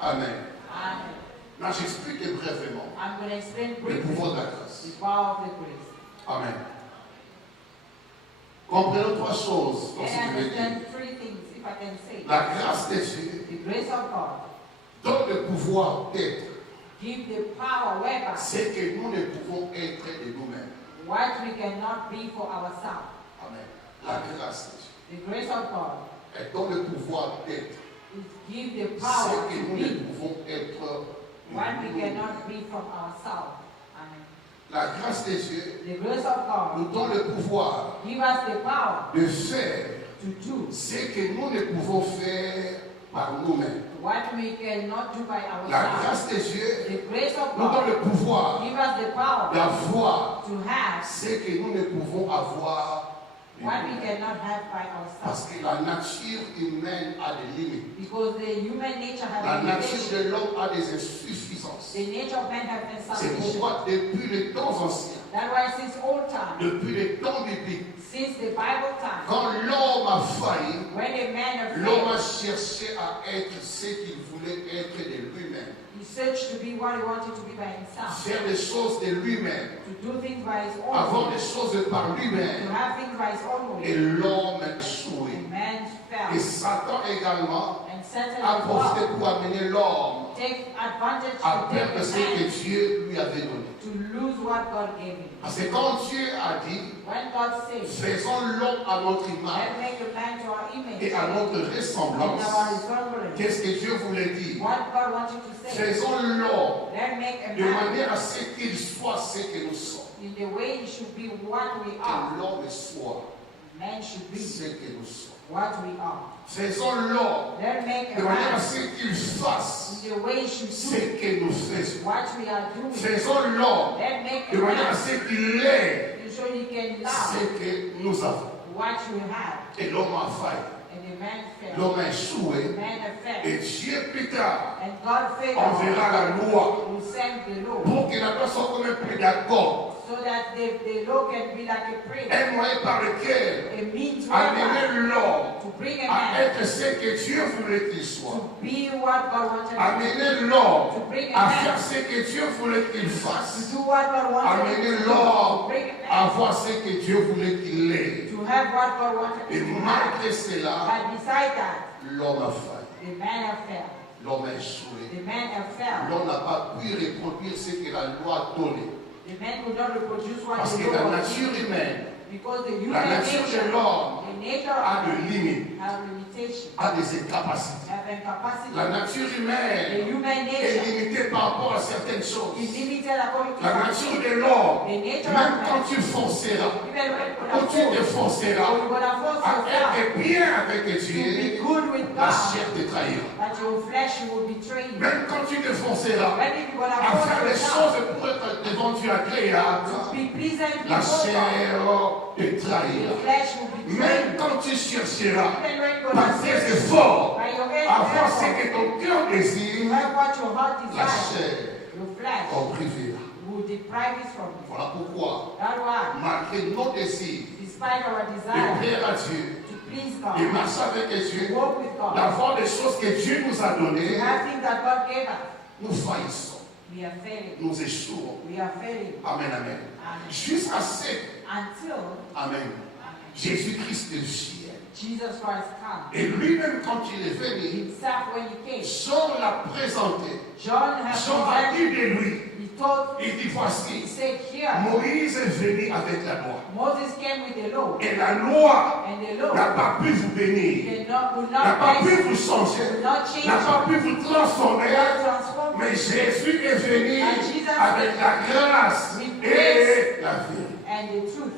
Amen. Amen. Là, j'explique brièvement I'm going to explain le briefly pouvoir de la the grâce. power of the grace. Amen. Comprenons trois choses dans ce And que je veux dire. understand three things, if I can say. La grâce de Dieu The grace of God donne le pouvoir d'être give the power whereby ce que nous ne pouvons être de nous-mêmes. what we cannot be for ourselves. Amen. La grâce de Dieu. The grace of God Elle donne le pouvoir d'être is give the ce power que to nous ne be pouvons être what we nous-mêmes. cannot be from ourselves. Amen. La grâce de Dieu The grace of nous God donne le pouvoir give us the power de faire to do ce que nous ne pouvons faire par nous-mêmes. what we cannot do by La ourselves. grâce de Dieu The grace of nous donne God le pouvoir give us the power d'avoir to have ce que nous ne pouvons avoir de what we nous-mêmes. cannot have by Parce ourselves. que la nature humaine a des limites. Because the human nature La has nature limitations. de l'homme a des insuffisances. The nature of man has been C'est sufficient. pourquoi depuis les temps anciens, That's why since old time, depuis les temps bibliques, since the Bible time, quand l'homme a failli, when a man of l'homme a faith cherchait à être ce qu'il voulait être de lui-même. He searched to be what he wanted to be by himself. Faire des choses de lui-même. To do things by his own Avoir way. des choses par To lui-même. have things by his own Et way. l'homme échoué. And man Et fell. Satan également And Satan a as profité well pour amener l'homme take advantage à to perdre take ce the man que Dieu lui avait donné. to lose what God gave him. Parce que quand Dieu a dit, When God says, faisons l'homme à notre image let's make a man to our image et à notre and ressemblance, our resemblance. qu'est-ce que Dieu voulait dire? What God wants you to say. Faisons l'homme Let's make a de man manière à ce qu'il soit ce que nous sommes. in the way it should be what we Que are. l'homme soit Man should be ce que nous sommes. what we are. Faisons l'homme Let's make de a manière à man ce qu'il fasse in the way it should ce do que nous faisons. what we are doing. Faisons l'homme Let's make de a manière à man ce qu'il est so he can ce love que nous avons. what you have. Et l'homme a failli. And the man fell. L'homme a échoué. The man fell. Et Dieu plus tard And God favored enverra la loi who sent the law pour que la loi soit comme un pédagogue. so that the law can be like a prayer, Un moyen par lequel a means whereby amener l'homme to bring a à man être ce que Dieu voulait qu'il soit. to be what God wanted him Amener l'homme to bring a à man faire ce que Dieu voulait qu'il to fasse. do what God wanted him Amener to do, l'homme to bring à a man voir ce que Dieu voulait qu'il ait. to have what God wanted Et him to have. malgré cela, But beside that, l'homme a failli. the man fell. L'homme a échoué. The man fell. L'homme n'a pas pu reproduire ce que la loi a donné. The man could not reproduce what Parce the que la law was nature given, humaine, because the la human nature de nature, l'homme the nature a of de man limites, have limitations, a des incapacités. have incapacity. La nature The humaine human est nature limitée par rapport à certaines is choses. limited according to La some nature things. de l'homme, The nature même of quand man, tu forceras, even when quand tu te you forceras gonna force à yourself être bien avec to be Dieu, good with la God, chair te trahira. but your flesh will betray you. Même quand tu te forceras When you gonna à force faire les yourself choses pour être devant Dieu agréable, to be pleasant la before God, chair te the trahira. flesh will betray Même you. quand tu chercheras Even when you par gonna tes search efforts by your à voir ce effort que ton cœur to désire, have what your heart la desires, chair your flesh t'en privera. will deprive it from you. Voilà pourquoi, That's why, malgré nos désirs despite our de desire plaire à Dieu, to please de God, marcher avec to Dieu, walk with God, d'avoir des choses que Dieu nous a to données, have things that God gave us, nous faillissons, we are failing. nous échouons. We are failing. Amen, amen. Amen. Jusqu'à ce, Until amen, Jésus-Christ est le ciel. Jesus Christ come. Et lui-même, quand il est venu, Himself, when he came, Jean l'a présenté. John has Jean a dit presented, de lui, he told, il dit he voici, said here, Moïse est venu avec la loi. Moses came with the law, Et la loi and the law n'a pas pu vous bénir, will n'a not pas pu place, vous changer, will not change, n'a pas pu vous transformer. will not transform. Mais Jésus est venu And Jesus avec la grâce with et la vérité. And the truth.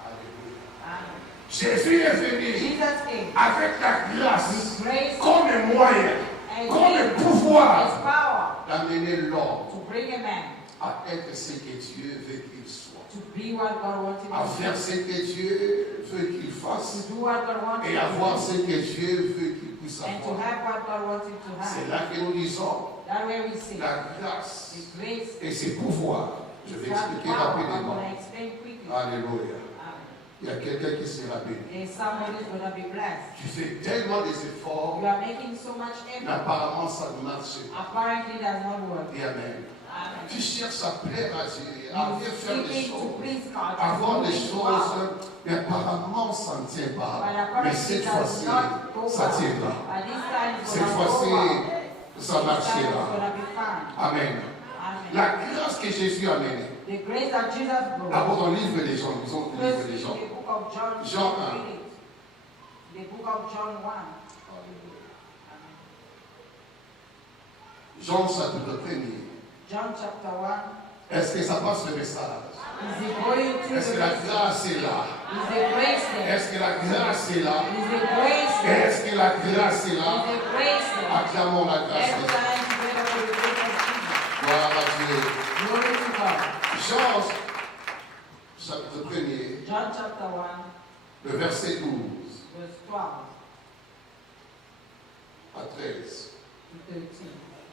Alléluia. Amen. Jésus est venu Jesus came avec la grâce with grace comme moyen, and comme his pouvoir power d'amener l'homme to bring a man à être ce que Dieu veut qu'il soit, to be what God wanted à him faire ce que Dieu veut qu'il fasse to do what God wanted et him avoir to ce do, que Dieu veut qu'il puisse and to avoir. have what God wants him to C'est have. là que nous disons That's where we say la grâce the grace et ses pouvoirs. Je is vais that expliquer power. I'm rapidement. going to explain quickly. Alléluia. Amen. Il y a quelqu'un qui sera béni. There's somebody who's going to be blessed. Tu fais tellement des efforts, You are making so much mais effort. apparemment ça ne marche pas. Apparently, it does not work. Et amen. Amen. Tu cherches à plaire à Dieu, à bien faire des Seeking to choses, please God, à to voir do des things choses, well. mais apparemment ça ne tient But pas. Mais apparently, cette it does fois-ci, not go ça well. tiendra. But this time, it's Cette going to go fois-ci, well. ça This time, it's marchera. going to be fine. Amen. Amen. La grâce que Jésus a amenée. The grace that Jesus brought. D'abord dans le livre des gens, disons le livre First, des in gens. the book of John, Jean 1. read it. The book of John 1. Amen. Jean chapitre 1er. John chapter 1. Est-ce que ça passe le message? Is it going to Est-ce que la grâce est là? Is the grace there? Est-ce que la grâce est là? Is the grace there? Est-ce que la grâce est Is là? the grace there? Acclamons la grâce Every de Dieu. time together for the grace of Jesus. Gloire à Dieu. Glory to God. Jean chapitre 1er, John chapter 1, le verset 12 verse 12 à 13. to 13.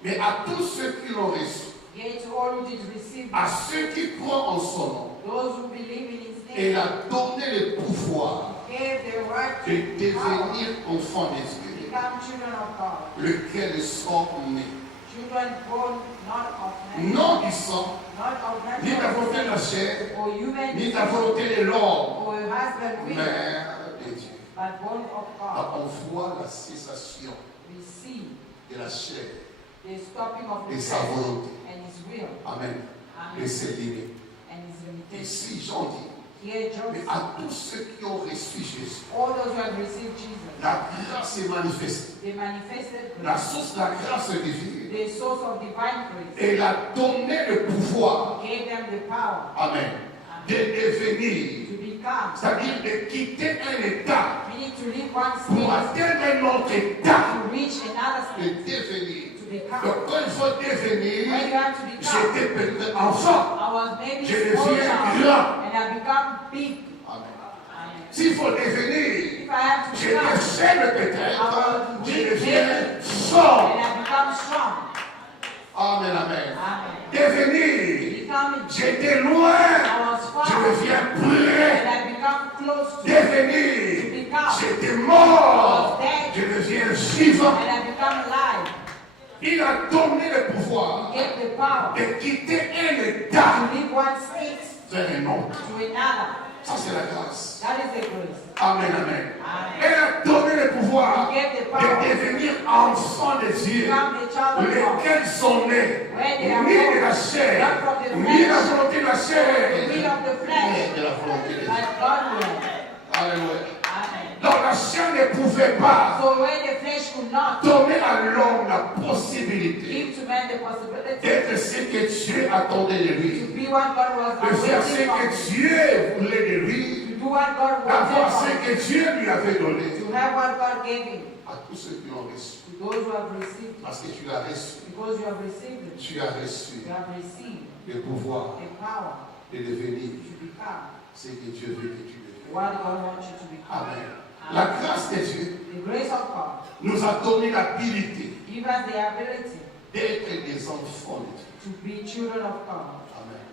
Mais à tous ceux qui l'ont reçu, Yea, to all who did receive, à ceux qui croient en son nom, those who believe in his il name, a donné le pouvoir de devenir enfants de Dieu, become children of God. lequel sont nés. Children born not of man, Non du sang, not of man, ni de la volonté de la chair, or human, ni de la volonté de l'homme, or husband will, mais de Dieu. but born of God. Alors, on voit la cessation We see de la chair the stopping of the et sa flesh volonté. and his will Amen. Amen. Et ses limites. and his Et limitations. si Jean dit, Here, mais Joseph, à tous ceux qui ont reçu Jésus, all those who have received Jesus, la grâce est manifestée. they manifested La grace, source de la grâce est divine. the source of divine grace. Et a donné le pouvoir, Gave them the power amen, de devenir, to become, c'est-à-dire de quitter un état meaning to leave one pour state, atteindre un autre état, to reach another de state, devenir. to become. Donc quand il faut When devenir, you have to become, j'étais peut-être enfant, I was maybe je small deviens child, grand. and I become big. Amen. Amen. S'il faut devenir, If I have to j'étais become, faible peut-être, je deviens and fort. I become strong. Amen, amen. Amen. Devenir, Becoming, j'étais loin, I was je far, deviens près. and I become close to, Devenir, j'étais mort, je deviens vivant. and I become alive. Il a donné le pouvoir Get the power de quitter un état to leave one state vers un autre. to another. Ça, c'est la grâce. That is the grace. Amen, amen. Amen. Elle a donné le pouvoir He gave the de power devenir enfant de Dieu, become the child of God. lesquels sont nés, ni de la chair, ni de la volonté de la chair, The will of the mais flesh, de la volonté de Dieu. but God will. Alléluia. Amen. Donc la chair ne pouvait pas So when the flesh could not donner à l'homme la possibilité give to man the possibility d'être ce que Dieu attendait de to lui, be what God was de faire ce awaiting from que him, Dieu voulait de lui, to do what God d'avoir wanted ce from him, que Dieu lui avait donné. to have what God gave him, À tous ceux qui l'ont reçu, to those who have received it. parce que tu l'as reçu, Because you have received it, tu as reçu you have received le pouvoir the power de devenir to become ce que Dieu veut que tu deviennes. what God wants you to become. Amen. La grâce de Dieu The grace of God nous a donné l'habilité give us the ability d'être des enfants de Dieu. to be children of God, Amen.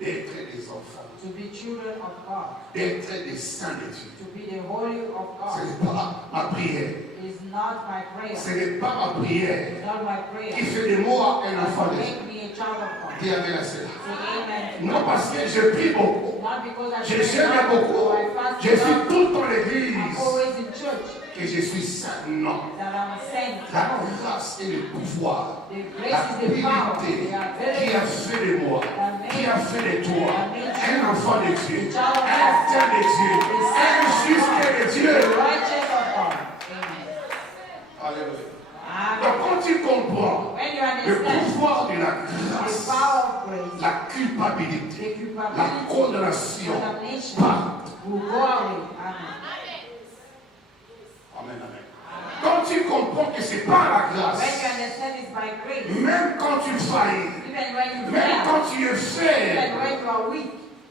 D'être des enfants, to be children of God, d'être des saints de Dieu. to be the holy of Ce God. n'est pas ma prière. Is not my prayer. Ce n'est pas ma prière It's not my qui prayer. fait de moi un enfant de Dieu. Make me a child of God. Dis amen à cela. Say amen. Non parce que je prie beaucoup, Not because I je pray gêne not, beaucoup, or I fast je suis enough, tout dans I'm l'église, always in church, que je suis saint. Non. that I'm a saint. La grâce et le pouvoir, The grace is the power, l'habilité the qui a ability, fait de moi, qui a fait de toi un enfant de Dieu, un child saint de Dieu, un juste de the Dieu. righteous of God. Amen. Alléluia. Amen. Donc quand tu comprends When you le understand pouvoir de la the grâce, power of grace, la culpabilité, the culpability, la condamnation condemnation part. will go away. Amen. Amen, amen. Quand tu comprends que c'est par la When you grâce, understand it's by grace, même quand tu faillis, even when you même fail, quand tu es even faible, when you are weak,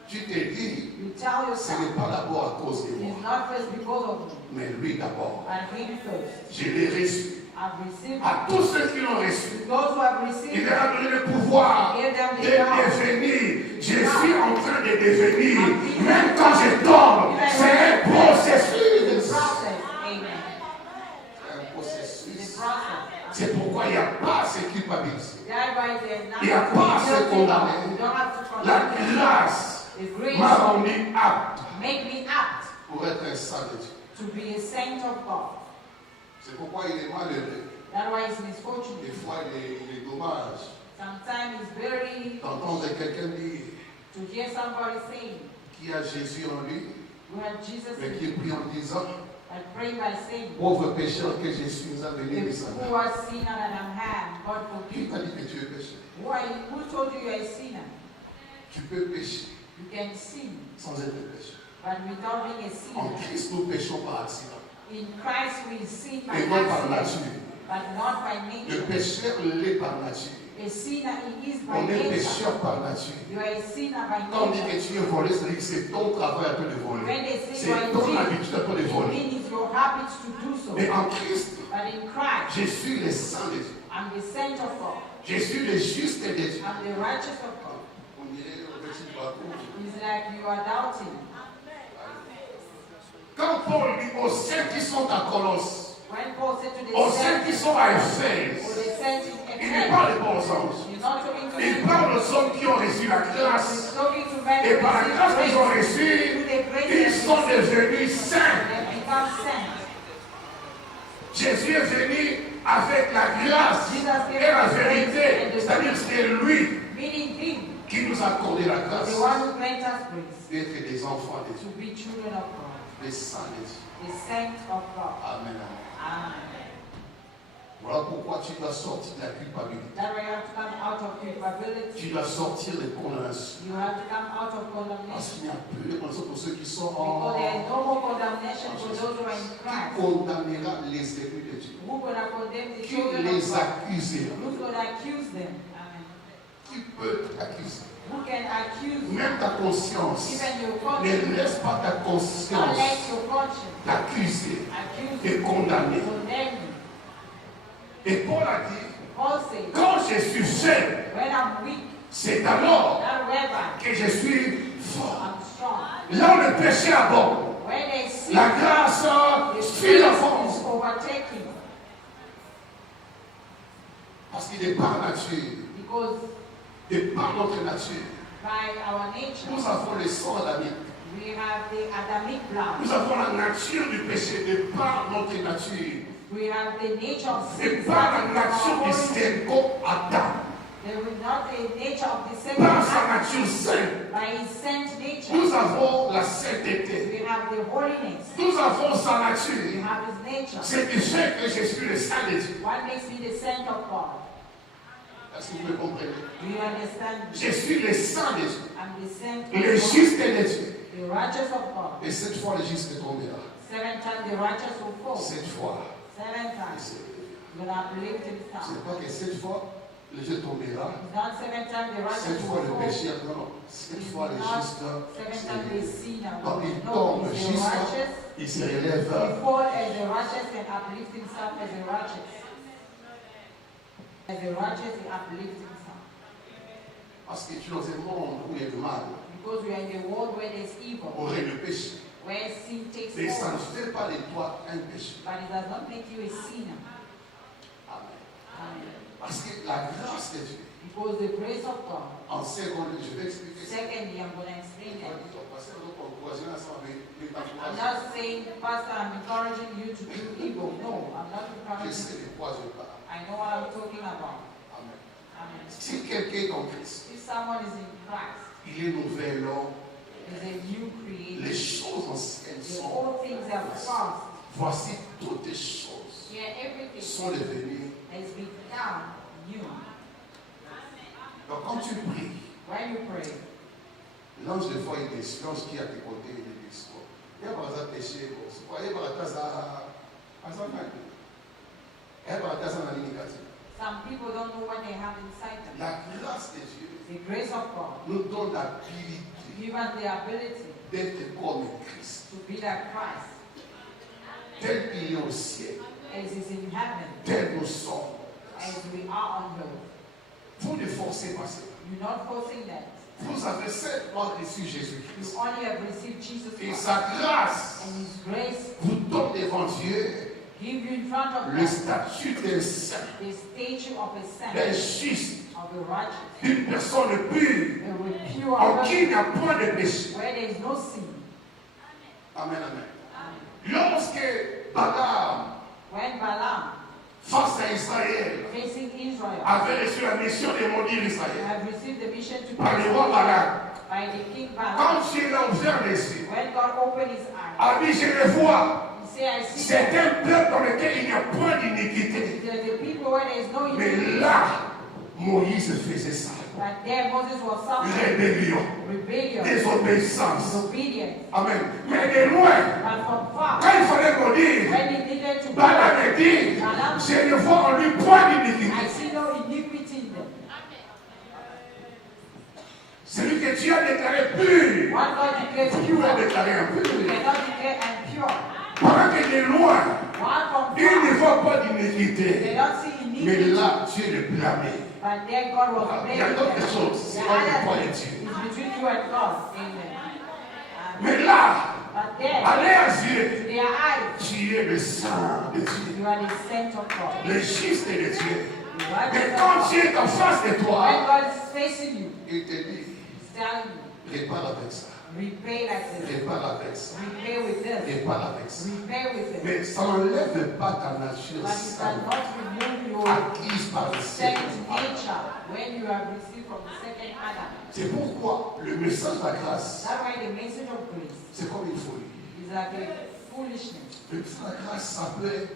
tu te dis, you tell ce yourself, n'est pas d'abord à cause de it moi, is not first because of me, mais lui d'abord. and him first. Je l'ai reçu. I've received À tous ceux qui l'ont reçu, it. Those who have il received leur it, a donné le pouvoir de devenir. Je suis en train de devenir. Même quand je tombe, c'est un the processus. process. Amen. Un The processus. process. C'est pourquoi il n'y a pas à se culpabiliser. That's why there's Il n'y a nothing pas à se condamner. You don't have to La condemn. grâce The grace m'a rendu apte make me apt pour être un saint de Dieu. to be a saint of God. C'est pourquoi il est malheureux. That's why it's misfortunate. Des fois, il est dommage Sometimes it's very d'entendre quelqu'un dire to hear somebody saying, qui a Jésus en lui, you have Jesus mais in qui you, prie en disant, and pray by saying, pauvre pécheur que je suis, nous a venu the de sa who are sinner and I'm hand, God Qui forgive t'a you. dit que tu es pécheur? Who told you you're a sinner? Tu peux pécher You can sin, sans être pécheur. but without being a En sinner. Christ, nous péchons par accident In Christ we sin by et non par accident, nature. but not by Le nature. pécheur l'est par nature. A sinner he is by On est nature. pécheur par nature. You are a sinner by Quand on dit nature. que tu es volé, c'est-à-dire que c'est ton travail un peu de voler. When they say you C'est are ton a thief, habitude un peu de it voler. means it's your habit to do so. Mais en Christ, But in Christ, je suis le saint de Dieu. I'm the saint of God. Je suis le juste de Dieu. I'm the righteous of God. On dirait au petit bateau. It's like you are doubting. Quand Paul dit aux saints qui sont à Colosse, When Paul said to the aux saints qui sont à or Éphèse, the saints in il ne Ephesus, parle pas aux anges. he's not talking to Il them. parle aux hommes qui ont reçu la grâce. He's talking to men Et who par la receive grâce qu'ils ont grace. reçue, Through the grace ils they sont receive, devenus saints. they become saints. Jésus est venu avec la grâce et la vérité. C'est-à-dire que c'est lui Meaning him, qui nous a accordé la grâce the one who grants us grace d'être des enfants de to Dieu, be children of God, des saints de Dieu. the saints of God. Amen. Amen. Voilà pourquoi tu dois sortir de la culpabilité. That way you have to come out of culpability. Tu dois sortir de condamnation. You have to come out of Parce condemnation. qu'il n'y a plus de condamnation pour ceux qui sont Because there is en... no more condemnation for those who are in Qui Christ. condamnera les élus de Dieu? Who gonna condemn the Qui children of les God? accusera? Who's gonna accuse them? Amen. Qui peut t'accuser? Who can accuse you? Même ta conscience. Even your Ne conscience. laisse pas ta Don't conscience let your conscience t'accuser accuse et you. condamner. Condemn you. Et Paul a dit, Paul says, quand je suis faible, when I'm weak, c'est alors not wherever que je suis fort. I'm strong. Là où le péché aborde, When they see la grâce the suit la spirit force. is overtaking, Parce qu'il est par nature, because et par notre nature, by our nature, nous avons le sang d'Adam. we have the Adamic blood. Nous avons la nature du péché, de par notre nature. We have the nature of Et sin. par la that is nature our du origin. second Adam. There is not the nature of the second Par sa Adam. nature sainte, By his saint nature, nous avons la sainteté. we have the holiness. Nous avons sa We nature. have his nature. Ce qui fait que je suis le saint de Dieu. What makes me the saint of God? Est-ce que vous me comprenez? Do you understand? Je suis le saint de Dieu. I'm the saint of Le God, juste de Dieu. the righteous of God. Et cette fois, le juste tombera. 7 times the righteous will fall. Cette fois, 7 il times. se lèvera. Will uplift Ce himself. n'est pas que cette fois, le juste tombera. It's not 7 times the righteous Cette fois, will le fall. péché, non. Cette It's fois, le not juste 7 se times the lèvera. sinner. Quand il No, tombe it's the juste, righteous. il se He relève. fall as the righteous and uplift himself as the righteous. As the righteous, he uplifts himself. Parce que tu es dans un monde où il y a du mal, Because we are in the world where there's evil, où il y a le péché. where sin takes Mais ça ne hold. fait pas de toi un péché. But it does not make you a sinner. Amen. Amen. Parce que la grâce de Dieu, Because the grace of God. en seconde, je vais expliquer ça. Secondly, I'm going to explain that. Parce que nous encourageons ensemble, mais I'm not saying, Pastor, I'm encouraging you to do evil. No, I'm not je encouraging sais you. de quoi je parle. I know what I'm talking about. Amen. Amen. Si quelqu'un est en Christ, If someone is in Christ, il est nouvel homme, is a new creation. les choses anciennes The sont. old things have passed. Voici toutes les choses Yeah, everything sont devenues. has become new. Donc quand tu pries, When you pray, l'ange de foi est déçu, l'ange qui a tes côtés, il est déçu. Il y a par exemple péché, bon, c'est pas, il y a par exemple some people don't know what they have inside them. la grâce de Dieu The grace of God nous donne l'habilité give us the ability d'être comme Christ, to be like Christ, tel qu'il est au ciel, as is in heaven, tel nous sommes. as we are on earth. Vous ne forcez pas ça. You're not forcing that. Vous avez seulement reçu You Jésus-Christ. only have received Jesus Et Christ. sa grâce And His grace vous donne devant Dieu give you in front of le God statut d'un saint, the statue of a d'un saint, juste, of a righteous, d'une personne pure, a pure en qui il person, n'y a point de péché. where there is no sin. Amen, amen. Amen. Lorsque Balaam, When Balaam, face à Israël, facing Israel, avait reçu la mission de maudire you Israël have received the mission to par le roi Balaam, by the king Balaam. quand Dieu a ouvert les yeux, When God opened his eyes, a dit, je le vois, he said, I see c'est that un peuple dans lequel il n'y a point d'iniquité. there's the people where there is no Mais iniquity. là, Moïse faisait ça. But there Moses was suffering Rébellion, rebellion, désobéissance. disobedience. Amen. Mais de loin, But from far, quand il fallait maudire, when he needed to Balaam pray, a dit, je ne vois en lui point d'iniquité. I see no iniquity in them. Celui que Dieu a déclaré pur, What God declares tu pouvais pure, déclarer impur. cannot declare impure. Pendant que de loin, One from il ne far, voit pas they d'iniquité. don't see Mais iniquity. là, Dieu le blâmait. But there God was Il y a blaming d'autres them. choses. The C'est pas le point other de thing Dieu. is between you and God. Amen. Mais là, But then, À leurs yeux, to their eyes, tu es le sang de Dieu, you are the saint of God. le juste de Dieu. You are Mais the quand God. Dieu est en face de When toi, God is facing you, il te dit, He's telling you, répare avec ça, repay like this, répare avec ça, repay with this, répare avec ça. repay with this. Mais ça n'enlève pas ta nature But it sainte, does not remove your acquise par le saint Seigneur. nature when you have received from the second Adam. C'est pourquoi le message de la grâce, That's why the message of grace c'est comme une folie. is like a foolishness. Le message de la grâce, ça peut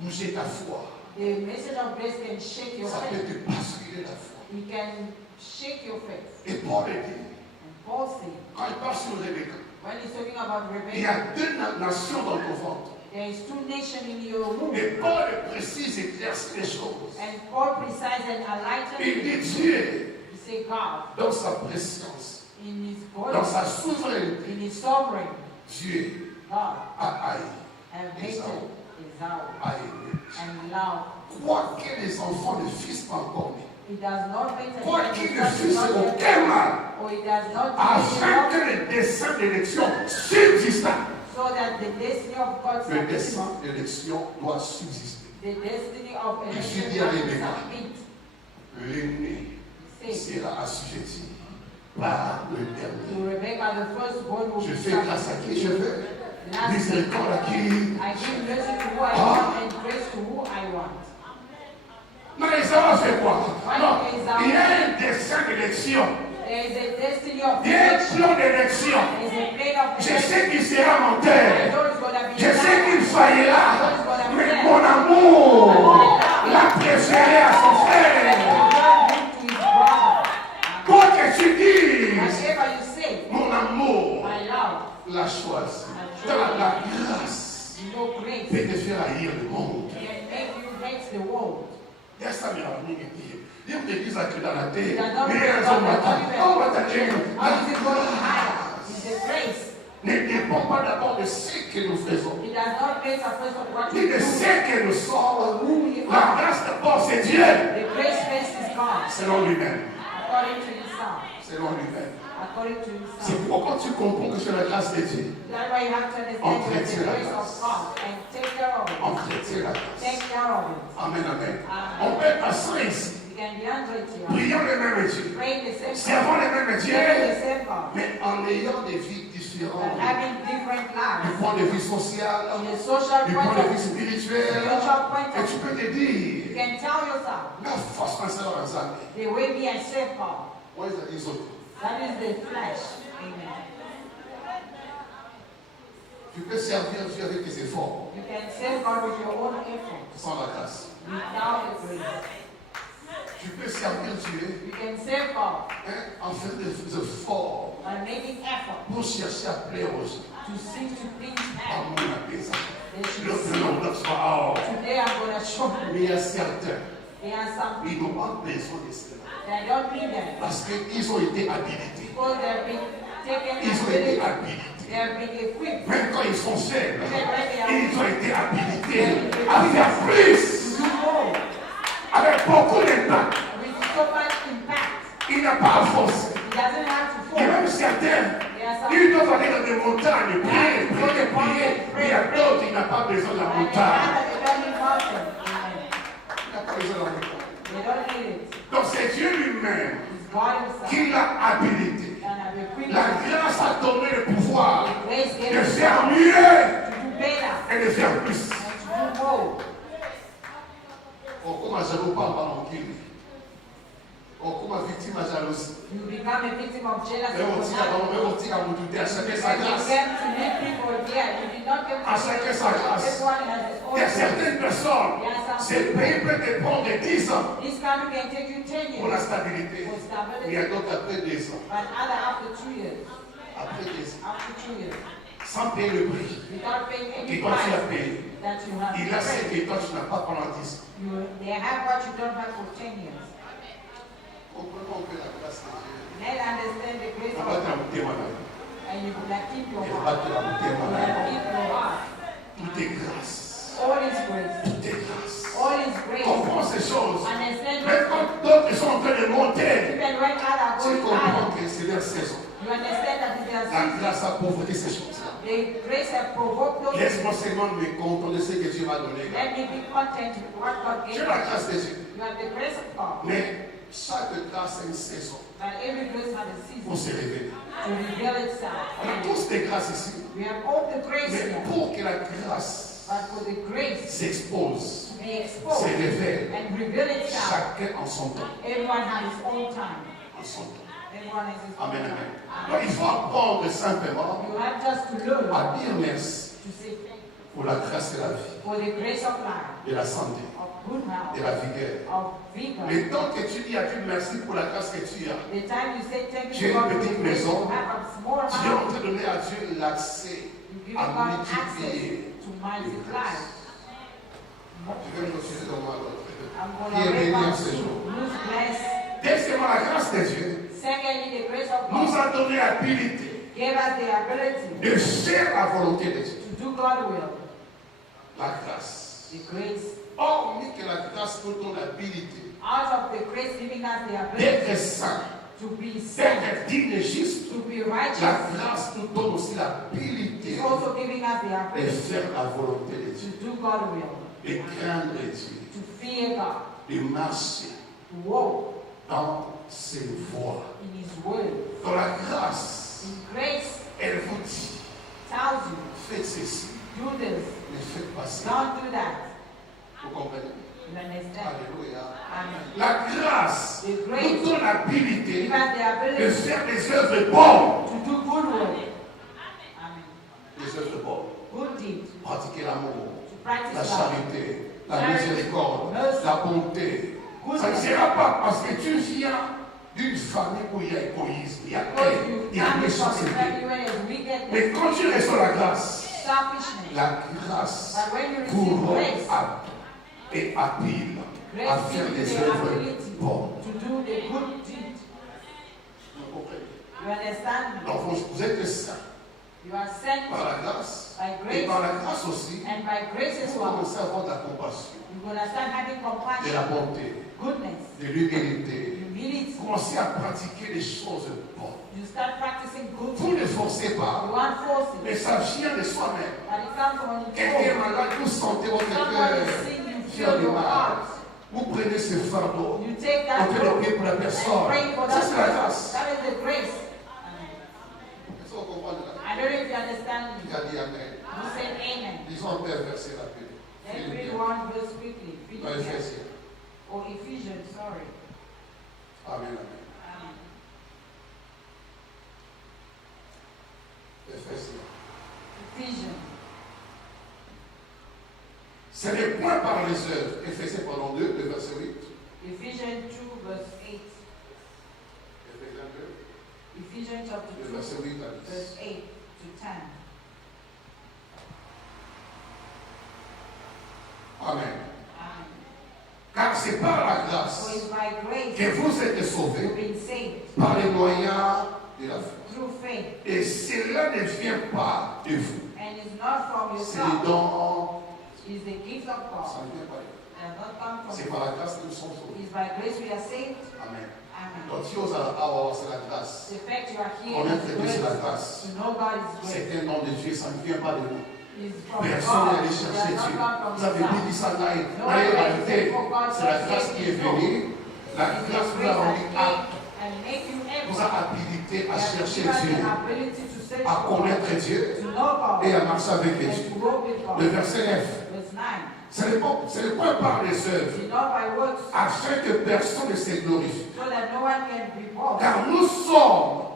bouger ta foi. The message of grace can shake your Ça peut faith. te basculer la foi. It can shake your faith. Et Paul dit, And Paul said, quand il parle sur Rebecca, when he's talking about il y Rebekah, a deux nations dans ton ventre. there is two nations in your womb. Et Paul précise et éclaircit les choses. And Paul precise and enlighten Il dit it. Dieu, He say God, dans sa préscience, in his dans body, sa souveraineté, in his sovereign, Dieu God, a haï, have hated Esau a aimé. and loved. Quoi que les enfants de fils pas encore nés, It does not make quoi qu'il ne fût aucun mal, or it does not afin que make le dessein d'élection subsiste. so that the destiny of God's Le dessein d'élection doit subsister. the destiny of Je election dis à must Rebecca, submit. l'aîné Say sera assujetti par le dernier. to Rebekah, the firstborn will Je be fais grâce à qui je veux, Last, miséricorde à qui. I give mercy to who I want and grace to who I want. Non, Esaü fait quoi? Non, il y a un dessein d'élection. There is a destiny of Il y a un election. plan d'élection. There is a plan of Je election. sais qu'il sera mon I terre. know it's gonna be Je sais done. qu'il faillira. Mais mon amour l'a préféré à son frère. God give to his brother. Quoi que tu dises, Whatever you say, mon amour my love, l'a choisi. Dans la grâce no grace peut te faire haïr le monde. can make you hate the world. Il y a ça, mais la vie est dire. Dieu te dit ça que dans la terre, It does not mais mean elles God ont will matin. give Oh, it. matin, How is it going higher? It's a grace. ne dépend pas d'abord de ce que nous faisons, It does not make a first of what ni you de do. ce que nous sommes. Who we La are. grâce d'abord, c'est Dieu, The grace first is God, selon lui-même. according to his son. Selon lui-même. According to his C'est son. pourquoi tu comprends que c'est la grâce de Dieu. That's why you have to understand that the grace of God and take care of it. Entretien la Take grâce. care of it. Amen, amen. Amen. On peut passer ici, You can be under it. prions le même Dieu, Praying the same servons God. le même Serving Dieu, the same God. mais en ayant des vies But différentes. having different Du lives. point de vue social, On the social du point point de of vue view, spirituel, spiritual point et of tu view, peux te you dire, can tell yourself, la force principale dans la vie. the way me I serve God. What is that? Is it? That is the flesh. Amen. Tu peux servir Dieu avec tes efforts, You can serve God with your own effort, sans la grâce. without the grace. Tu peux servir Dieu You can serve God en faisant des efforts by making effort pour chercher à plaire aux gens. to seek to please Ah, Him. mon apaisant. They should Le see. nom de soi. Today I'm going to show Mais you. il y a certains, There are some ils n'ont pas besoin de cela. that don't need them Parce qu'ils ont été habilités. because they've been taken Ils ont été ability. habilités. They have been equipped Même quand ils sont faibles, Even when they are ils ont été habilités à faire plus. to do more Avec beaucoup d'impact. with so much impact. Il n'a pas à forcer. It doesn't have to Il y a fall. même certains, There are some ils doivent aller dans des montagnes, prier, prier, prier. Il y a d'autres, il n'a pas besoin de la and they montagne. have a burning mountain. Amen. Il n'a pas besoin de la montagne. They don't need it. Donc c'est Dieu lui-même It's God Himself qui l'a habilité. and have equipped La us. grâce a donné le pouvoir The grace gave de us faire to mieux do better et de faire plus. and to do more. Oh, comment je pas en manquer. Oh, comment victime à jalousie. You become a victim of jealousy. Mais on tire à mon douter, à chacun sa And you grâce. came to make people here. You did not come À to chacun make sa grâce. everyone has his own Il y a grace. certaines personnes, ce pays peut te prendre 10 ans This country can take you 10 pour la years stabilité. for Mais il y a stability, d'autres après 2 ans. but other after 2 years. Après 2 ans. After 2 years. Sans payer le prix. Without paying Et any toi tu as price payé. that you have Il a ce paid. que toi tu n'as pas pendant 10 ans. They have what you don't have for 10 years. Comprenons un peu la grâce de Dieu. Then understand the grace On of va te God. la bouter, madame. And you will like keep your On va heart. te la bouter, You will madame. keep your heart. Tout est grâce. All is grace. Tout est grâce. All is grace. Comprends ces choses. Understand Même what quand d'autres sont en train de monter, even when others are tu going comprends higher, que c'est leur saison. you understand that it is La grâce a provoqué ces choses-là. The grace has provoked those Laisse-moi things. seulement me contenter de ce que Dieu m'a donné. Let me be content with what God gave J'ai me. la grâce de Dieu. You have the grace of God. Mais chaque grâce a une saison But every grace has a pour season se révéler. to reveal itself. On a tous des grâces ici. We have all the grace Mais here. pour que la grâce But for the grace s'expose, to be exposed se révèle, and reveal itself, chacun en son temps. everyone has his own time. En son temps. Everyone has his own Amen, time. amen. Donc il faut apprendre simplement You have just to learn à dire merci to say thank you pour la grâce de la vie, for the grace of life, de la santé, of good health, de la vigueur. of vigor. Le temps que tu dis à Dieu merci pour la grâce que tu as, The time you say thank J'ai you une for the petite grace maison. you have a small tu es en amount, train de donner à Dieu l'accès you give à God multiplier. access to multiply. Je vais me refuser dans ma langue. I'm going Qui est to béni read en back ce to jour. who's blessed. Deuxièmement, la grâce de Dieu Secondly, the grace of nous God a donné l'habilité gave us the ability de faire la volonté de Dieu. to do God's will. La grâce. The grace, Hormis que la grâce nous donne l'habilité out of the grace giving us the d'être ability saint, to be saint, d'être digne et juste, to be la righteous, grâce nous donne aussi l'habilité is also giving us the de ability faire la volonté de to Dieu, do God's will, de craindre Dieu, to fear God, de marcher to walk dans ses voies. in His word. Dans la grâce, In grace elle vous dit, tells you, faites ceci, do this, ne faites pas ça. don't do that. Vous comprenez? You understand? Alléluia. Amen. La grâce The nous grace donne l'habilité give us the de ability faire des œuvres bonnes. to do good work. Amen. Des œuvres bonnes. Good deeds. Pratiquer l'amour, To practice la love. charité, la miséricorde, la bonté. Ça ne sera pas parce que tu viens d'une famille où il y a égoïsme, il y a Because haine, you il y a come from a méchanceté. family where there's wickedness, Mais quand tu reçois la grâce, selfishness. la grâce But when you receive couronne grace, et appelle à grace faire gives you des the œuvres ability bonnes. to do the good deed. Vous comprenez? You understand me? Donc vous êtes saints You are sent par la grâce by et grace, par la grâce aussi, and by grace as vous well. commencez à avoir de la compassion, You're going to start having de la compassion, bonté, goodness, de l'humilité. humility. Commencez à pratiquer les choses bonnes. You start practicing good Vous deeds. ne forcez pas, You aren't forcing, mais ça vient de soi-même. but it comes from on its Quelqu'un est own. malade, vous sentez votre Someone cœur is sick, you faire feel du your mal. heart. Vous prenez ce fardeau, You take on that fait le road pied pour la and personne. pray for Ça, that c'est la person. grâce. That is the grace. Est-ce qu'on comprend là? I don't know if you understand me. Qui a dit Amen? You say amen. Disons un peu un verset rapide. Let's read one verse quickly. Dans Philippians. Éphésiens. Or Ephesians, sorry. Amen, amen. Éphésiens. Ephesians. Ce n'est point par les œuvres. Éphésiens, pardon, 2, le verset 8. Ephesians 2 verse 8. Éphésiens 2, Ephesians chapter le 2 verset 8 à 10. verse 8 to 10. Amen. Amen. Car c'est par la For grâce it's by grace que vous êtes you've sauvés been saved par les moyens de la foi. through faith, Et cela ne vient pas de vous. and is not from C'est yourself. le don. It's the gift of Ça God. ne vient pas de vous. It has not come C'est from par la grâce que nous sommes sauvés. It's by grace we are saved. Amen. Amen. Donc, si vous avez à c'est la grâce. The fact you are here Connaître is Dieu, c'est la grace. grâce. To know God is grace. C'est un nom de Dieu, ça ne vient pas de vous. Is from Personne n'est God. allé It chercher has Dieu. not come Vous from avez dit yourself. ça là, No là, one la can vérité. say for God C'est la first grâce saved qui est you. venue. La It is grâce vous a grace rendu that apte, came and make you vous able. a habilité à It has chercher given Dieu, the ability to search à for God, connaître Dieu to know God, et à marcher avec and Dieu. to walk with God. Le verset 9. Verse 9. Ce n'est pas par les œuvres, It's not by works, afin que personne ne se glorifie. so that no one can be bold. Car nous sommes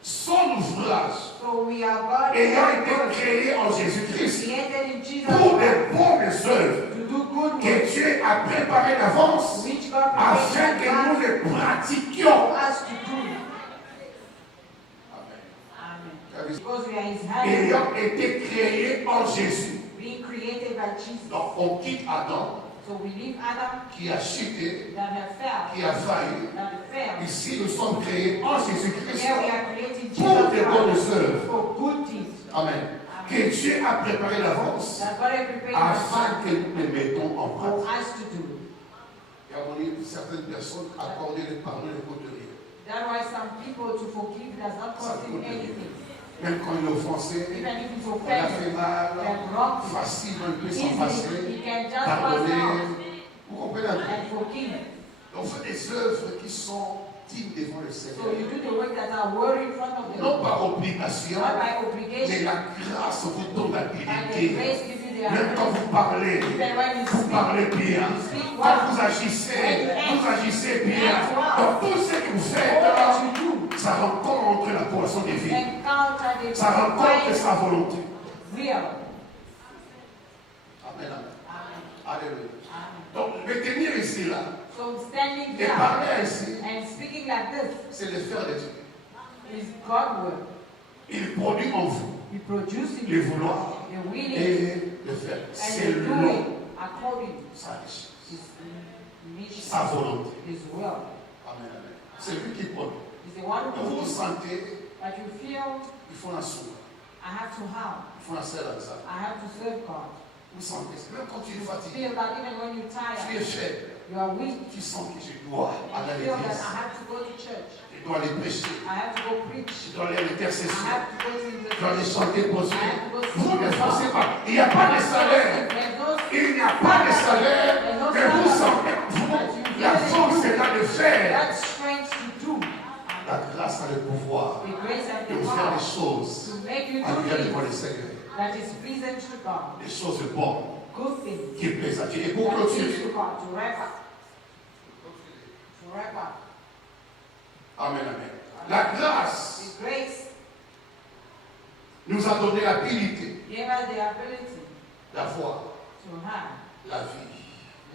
son ouvrage, So we are God ayant été créés en Jésus-Christ created in Jesus pour Christ de bonnes œuvres to do good works, que Dieu a préparées d'avance which God afin que nous prepared les pratiquions. for us to do. Amen. Because we are His hands, Ayant été créés en Jésus. being created by Jesus. Donc on quitte Adam So we leave Adam qui a chuté, that have fell, qui a failli. that fell. Ici nous sommes créés en Jésus-Christ Here we are created pour Jesus de bonnes Christ œuvres. for good deeds. Amen. Que Dieu a préparé d'avance That God has prepared afin us que nous les mettons en for pratique. us to do. Et à mon avis, certaines personnes accorder le pardon ne coûte rien. That's why some people to forgive does not cost him anything. Même quand il est offensé, even if he's on a offended, fait mal, can wrong him. facilement il peut s'en Easily, passer, he can just pass pardonner. out Vous comprenez un peu? and forgive. On fait des œuvres qui sont dignes devant le So Seigneur. you do the work that are worthy in front of the Non Lord. par obligation, Not by mais obligation, la grâce vous donne by the l'habilité. grace gives you the Même quand ability. vous parlez, Even when you vous speak, parlez bien. you speak Quand well. vous agissez bien. Act well. Dans tout ce que vous faites, All that you do, ça rencontre la poisson divine. encounter the Ça rencontre divine sa volonté. will. Amen, amen. Amen. Alléluia. Amen. Donc, me tenir ici, là, So standing et there parler ainsi, and speaking like this c'est le faire de Dieu. is God's work. Il produit en vous He produces le you, vouloir the willing, et le faire. and the Selon doing according sa richesse, to His sa mission, volonté. His will. Amen, amen. C'est lui qui produit. He's the one who Vous vous produces. sentez, But you feel, il faut la sourire. I have to have, Il faut la serre à ça. I have to serve God. Vous sentez, même quand tu es fatigué, Feel that even when you're tu tired, es faible, you are weak. tu sens que je dois aller à You feel that l'église, I have to go to church. je dois aller prêcher, I have to go preach. je dois aller à I l'intercession, have to go to je dois aller the chanter pour I Dieu. have to go to Vous ne the forcez pas. Il n'y a pas de salaire. There's no Il n'y a pas de salaire. Mais vous sentez, vous, la force est là de faire. that strength to do. La grâce a le pouvoir The grace and de the faire power des choses to make you do agréables devant le things Seigneur. that is pleasing to God. Des choses bonnes Good things qui plaisent à Dieu. Et pour that please clôturer, to God. To wrap up. To wrap up. amen, amen. La grâce The grace nous a donné l'habilité gave us the ability d'avoir to have la vie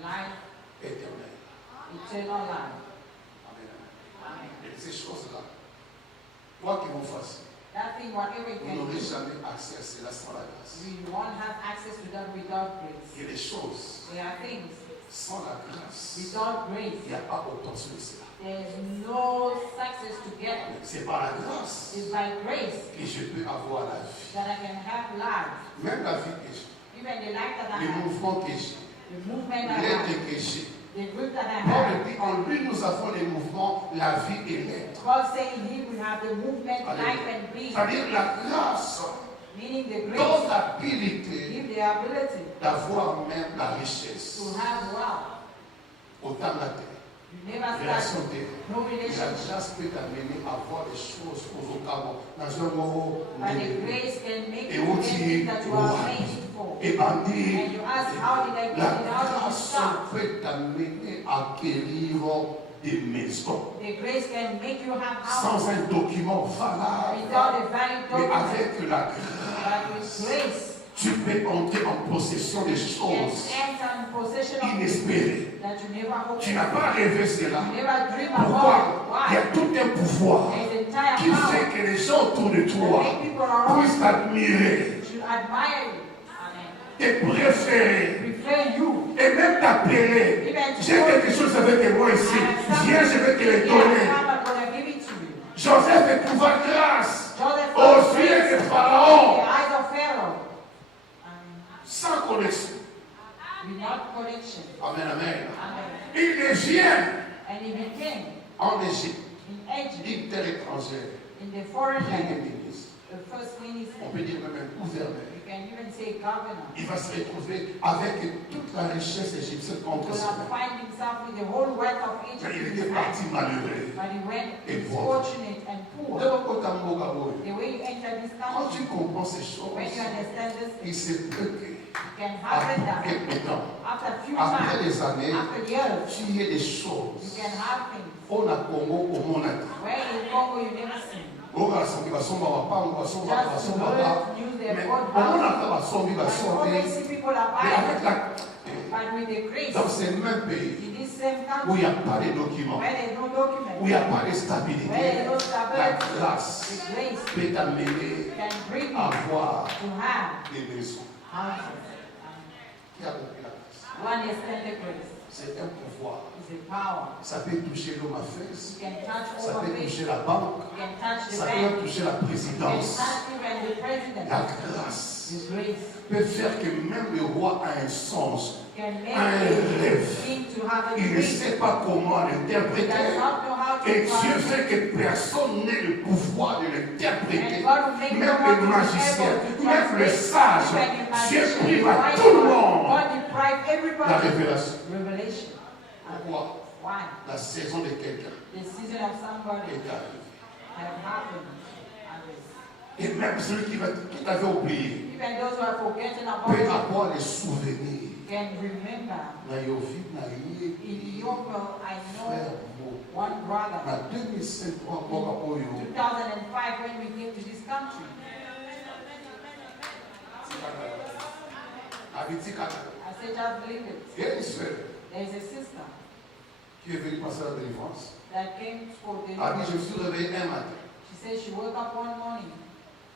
life, éternelle. eternal life. Amen, amen. Amen. Et ces choses-là, quoi qu'ils vous fassent, That thing, whatever you vous can n'aurez do, jamais accès à cela sans la grâce. we won't have access to that without grace. Il y a des choses, There are things sans la grâce, without il grace. n'y a pas obtention de cela. There's no success to get. C'est par la grâce It's by grace que je peux avoir la vie. that I can have life. Même la vie que j'ai, Even the life that I les have, mouvements que j'ai, the movement I have, l'aide que j'ai. the group that I Paul have. dit, en lui nous avons les mouvements, la vie et l'être. God saying He will have the movement, Alléluia. life, and being. C'est-à-dire la grâce Meaning the donne grace l'habilité give the ability d'avoir même la richesse. to have wealth. Autant la terre, You never relation start terre. no La relationship. grâce peut t'amener à voir les choses aux occasions. Dans un mot, But the grace can make Et you on get dit, things that you are ouais. made for. et bandit, And you ask, how did I get la it? How did it grâce start? peut t'amener à acquérir des maisons The grace can make you have sans houses un document valable, without a valid mais document. avec la But with grâce, grace, tu peux entrer en possession des you can choses enter in possession of things inespérées. that you never hoped Tu for. n'as pas rêvé cela. You never dream Pourquoi? about Il y a it. Why? tout un pouvoir There's entire qui power fait que les gens autour de toi that make people around puissent t'admirer, you to admire you. Amen. te préférer Prefer you. et même t'appeler. J'ai quelque chose avec moi ici. Viens, je vais te le donner. I'm gonna give it to you. Joseph est trouvé grâce Joseph aux found yeux grace de in the Pharaon eyes of Pharaoh. sans connexion. Without connection. Amen, amen. Amen. Il vient And he became en Égypte, in Egypt, une terre étrangère, in the foreign pleine land, d'église. the first minister. On peut dire même un gouverneur. You can even say governor. Il va se retrouver avec toute la richesse égyptienne He contre will ses not mains. find himself with the whole wealth of Mais Egypt il in his était parti hand. malheureux. But he went Et pauvre. fortunate and poor. D'abord, quand t'as mon gars, The way you enter this quand tu country, comprends ces when you choses, understand this, il se peut que, it can happen après that quelques temps, after a few après times, des années, after years, tu y ait des you choses. can have things. On a Congo au monde. Where in Congo you never seen. On a son basomba wapango basomba Just basomba to ba. use Mais their on own a house. pas basombi But you basombi. always see people are Mais avec buying. la But with the grace, dans ce même pays in this same où il n'y country, a pas de documents, where there's no où il document, n'y a pas de where stabilité, there's no la stability, grâce the grace peut t'amener can bring you à to avoir have des maisons. houses. Qui a compris la grâce? One extend the grace C'est un pouvoir. is a power. Ça peut toucher l'homme à fesses, You can touch ça over peut things. toucher la banque, You can touch the ça bank. peut toucher la You can présidence. touch even the president. La grâce grâce The grace peut faire que même le roi a un songe, can a make un the rêve. king to have a Il ne dream. sait pas comment He l'interpréter. does not know how to Et Dieu translate. fait que personne n'ait le pouvoir de l'interpréter. And God will make Même no one le to be magicien, able to même le translate. sage. Even the Dieu magician, prive the à wise tout le one, monde God deprived la everybody révélation. revelation. Pourquoi? Why? La saison de quelqu'un The season of somebody est arrivée. have happened. Et même celui qui t'avait oublié Even those who have forgotten about peut it avoir les souvenirs. can remember. Na Yovi, na Yé, In Yovel, I frère, know mo. one brother. Na 2005, encore à Oyo. 2005, when we came to this country, Habiti Kata. I said, just believe it. Il y a une sœur There is a sister qui est venue passer la délivrance. that came for the. Elle dit, je me suis réveillé un matin. She said she woke up one morning.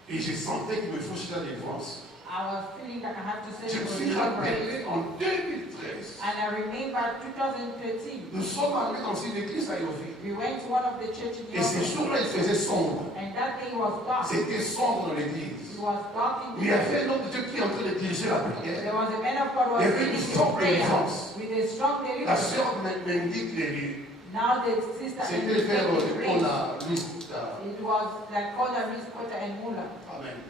Et je sentais qu'il me faut chercher la délivrance. I was feeling like I had to say Je me for suis deliverance. rappelé en 2013. And I remember 2013, Nous sommes allés dans une église à Yovi. we went to one of the churches in Et ce Yovel, jour-là, il faisait sombre. and that day was dark. C'était sombre dans It l'église. was dark in Il y the avait un homme de Dieu qui est en train de diriger la prière. There was a man of God who Il y was avait une leading forte in prayer délivrance. with a strong La deliverance. sœur m'indique les lieux. Now the sister C'était vers indicated the on place. a liste. It was like Koda, Miss Kota, and Mula. Amen.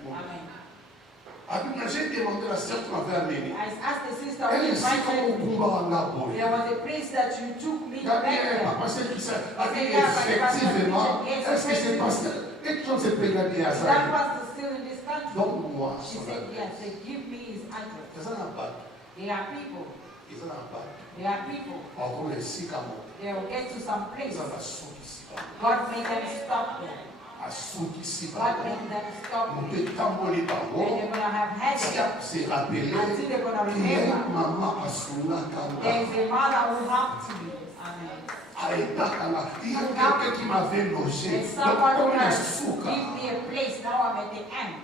Amen. J'ai demandé à la sœur qui m'avait amené. I asked the sister Elle who est ici comme au invited me. combat en Naboy. There was a place that you took me back Gabriel, there. papa, c'est qui ça? Effectivement, est-ce que c'est parce que et tout ce pays là bien That ça? pastor still in this country. Donc moi, She said yes. They give me his address. c'est un impact. There are people. Ils ont un impact. There are people. Encore les sycamores. They will get to some place. Ils ont la soupe ici. God made them stop there. La soupe ici. God made them stop Nous there. te tambolons par And haut. they're going to have headache C'est rappelé. until they're going to Il y a remember. une maman à Souna There Kanda. is a mother who helped me. Amen. À Etakana. Il y a quelqu'un qui m'avait logé. There's Donc, someone who comme la has souka. give me a place. Now I'm at the end.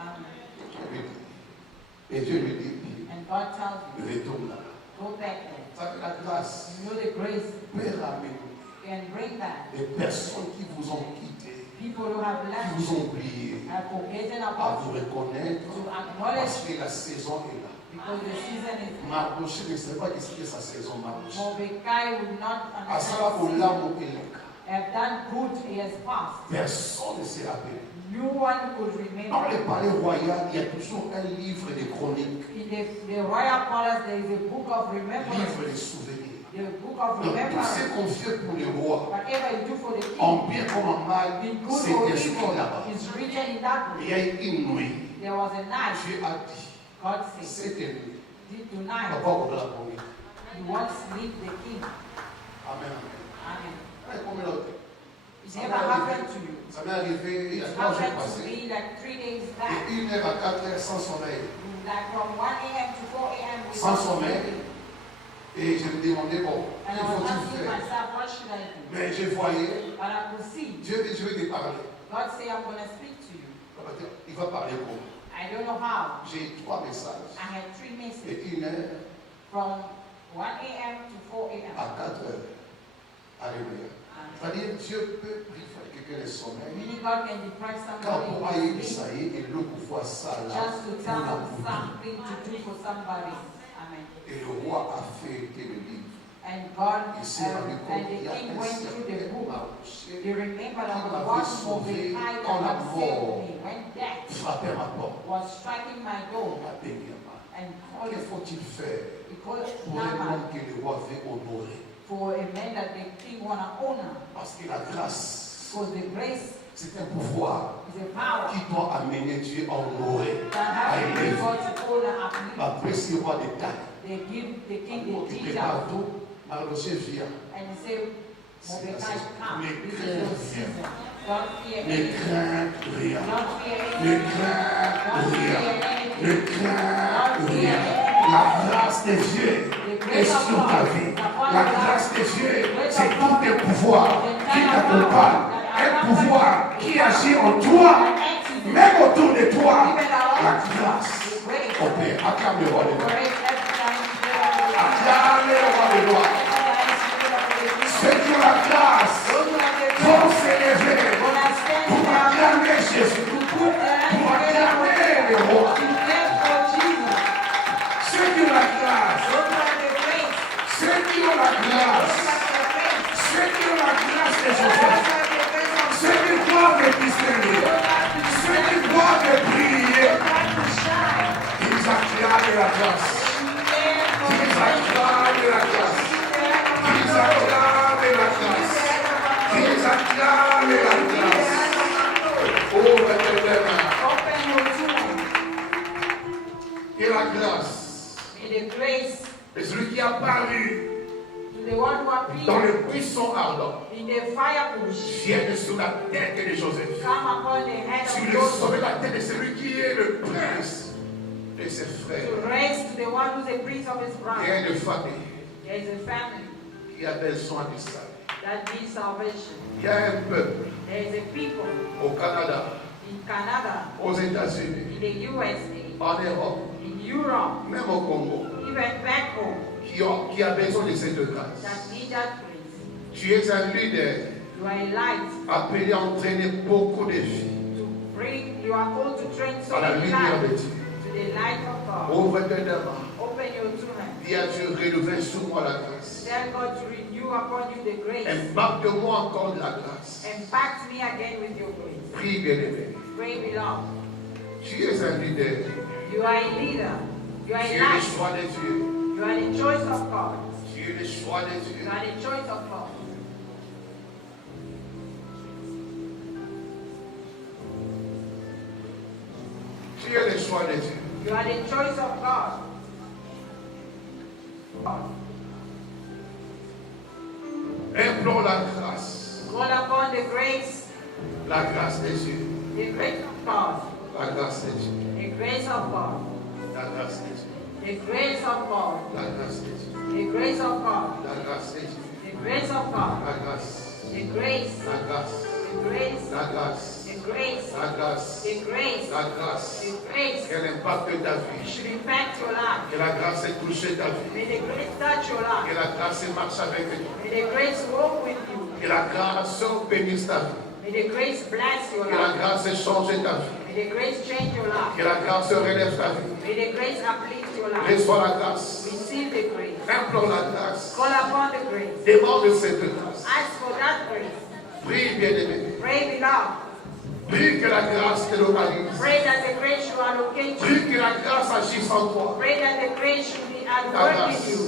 Amen. Et Dieu lui dit, And God tells you, retourne là. go back there. Ça fait la grâce. You know the grace Père, amen. can bring back Les personnes qui vous ont quitté, people who have qui left vous you, ont oublié, have forgotten à about vous you, reconnaître to parce acknowledge que la saison est là. because the season is Mardoché ne sait pas qu'est-ce que sa saison Mardoché. Mordecai would not À ça, pour understand. l'âme auÉleka. Have done good, he has passed. Personne ne s'est rappelé. No one could Dans remember. les palais royaux, il y a toujours un livre de chroniques, In the royal palace, there is a book of remembrance, livre de souvenirs. the book of Donc tout remembrance. ce qu'on fait pour le roi, Whatever you do for the king, en bien comme en mal, in good c'est or inscrit evil, là-bas. is written in that Il book. y a une nuit, There was a night, Dieu a dit, God said, cette nuit, tonight, papa va la première. you won't sleep the king. Amen. Amen. Amen. Combien d'autres? It never happened to you. Ça m'est arrivé il y a It 3 jours happened to passés. me like 3 days De back. 1h à 4h sans sommeil. Like from 1 a.m. to 4 a.m. Sans without sommeil. sleeping. Et je me demandais, bon, And que I was faut-il asking faire? myself, what should I do? Mais je voyais, But I could see. Dieu dit, je vais te parler. God say, I'm going to speak to you. Il va parler comment? I don't know how. J'ai 3 messages. I had 3 messages De 1h from 1 a.m. to 4 a.m. à 4h. Alléluia. C'est-à-dire, Dieu peut priver quelqu'un de sommeil. Meaning God can deprive Quand somebody pour of aller, sleep ça y est, et le pouvoir ça là. just to tell them something to do for somebody. Amen. Et le roi a fait que le livre. And God, Il s'est rendu and compte the qu'il y a king un went through the certain book. marché He remembered qui on the m'avait one sauvé Mordecai that quand la had saved mort me when death frappait ma porte. was striking my door La dernièrement. and Que calling faut-il faire because pour un Naaman homme que le roi veut honorer? for a man that the king wanna honor Parce que la grâce, because the grace c'est un pouvoir is a power qui doit amener Dieu à honorer, that à has to be élever. God to honor uplift. Après, ce roi de taille, They give the king il the prépare details tout. Mardoché vient. and he say, Mordecai, come. Mais This is crains your rien. season. Don't fear Ne anything. crains rien. Don't fear Ne anything. crains Don't rien. fear Ne anything. crains rien. La grâce de Dieu est sur ta vie. La grâce de Dieu, c'est tout tes pouvoirs qui t'accompagnent. Un pouvoir qui agit en toi, même autour de toi. La grâce opère. Acclame le roi de gloire. Acclame le roi de gloire. Ceux qui ont la grâce vont s'élever pour acclamer Jésus, pour acclamer le roi. grâce. Ceux qui ont la grâce de Joseph. Ceux qui doivent discerner. Ceux qui doivent prier. Ils acclament la grâce. Ils acclament la grâce. Ils acclament la grâce. Ils acclament la grâce. Ouvre tes mains. Et la grâce. Et celui qui a paru dans le buisson ardent vient sur la tête de Joseph. Sur le sommet de la tête de celui qui est le prince de ses frères. Il y a une famille qui a besoin de ça. Il y a un peuple au Canada, aux États-Unis, en Europe, même au Congo, qui a besoin de cette grâce. Tu es un leader appelé à entraîner beaucoup de filles à la lumière de Dieu. Ouvre tes mains. Dis à Dieu, renouvelle sur moi la grâce. Impacte-moi encore de la grâce. Prie, bien-aimé. Tu es un leader. You are a leader. You are Tu a es le light. choix de Dieu. You are the choice of God. Tu es le choix de Dieu. You are the choice of God. Tu es le choix de Dieu. You are the choice of God. Implore la grâce. Call upon the grace, La grâce de Dieu. the grace of God, La grâce de Dieu. the grace of God, La grâce de Dieu. the grace of God, La grâce de Dieu. the grace of God, La grâce de Dieu. the grace of God, La grâce. the grace, La grâce. the grace, La grâce. the grace, La grâce. the grace, La grâce. the grace Qu'elle impacte ta vie. should impact your life. Que la grâce ait touché ta vie. May the grace touch your Que life. la grâce marche avec toi. May the grace walk with you. Que la grâce bénisse ta vie. May the grace bless your Que la life. grâce change ta vie. May the grace change your life. Que la grâce relève ta vie. May the grace uplift your life. Reçois la grâce. Receive the grace. Implore la grâce. Call upon the grace. Demande cette grâce. Ask for that grace. Prie, bien-aimé. Pray beloved. Prie que la grâce te localise. Pray that the grace should allocate you. Prie que la grâce agisse en toi. Pray that the grace should be at La work grâce. in you.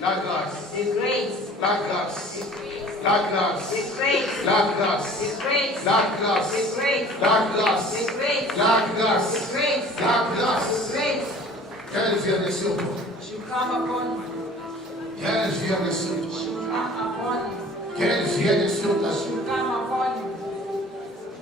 La grâce. The grace. La grâce. The grace. La grâce. The grace. La grâce. The grace. La grâce. The grace. La grâce. The grace. La grâce. The grace. La grâce. The grace Qu'elle vienne sur toi. should come upon you. Qu'elle vienne sur toi. Should come upon you. Qu'elle vienne sur ta vie. Should come upon you.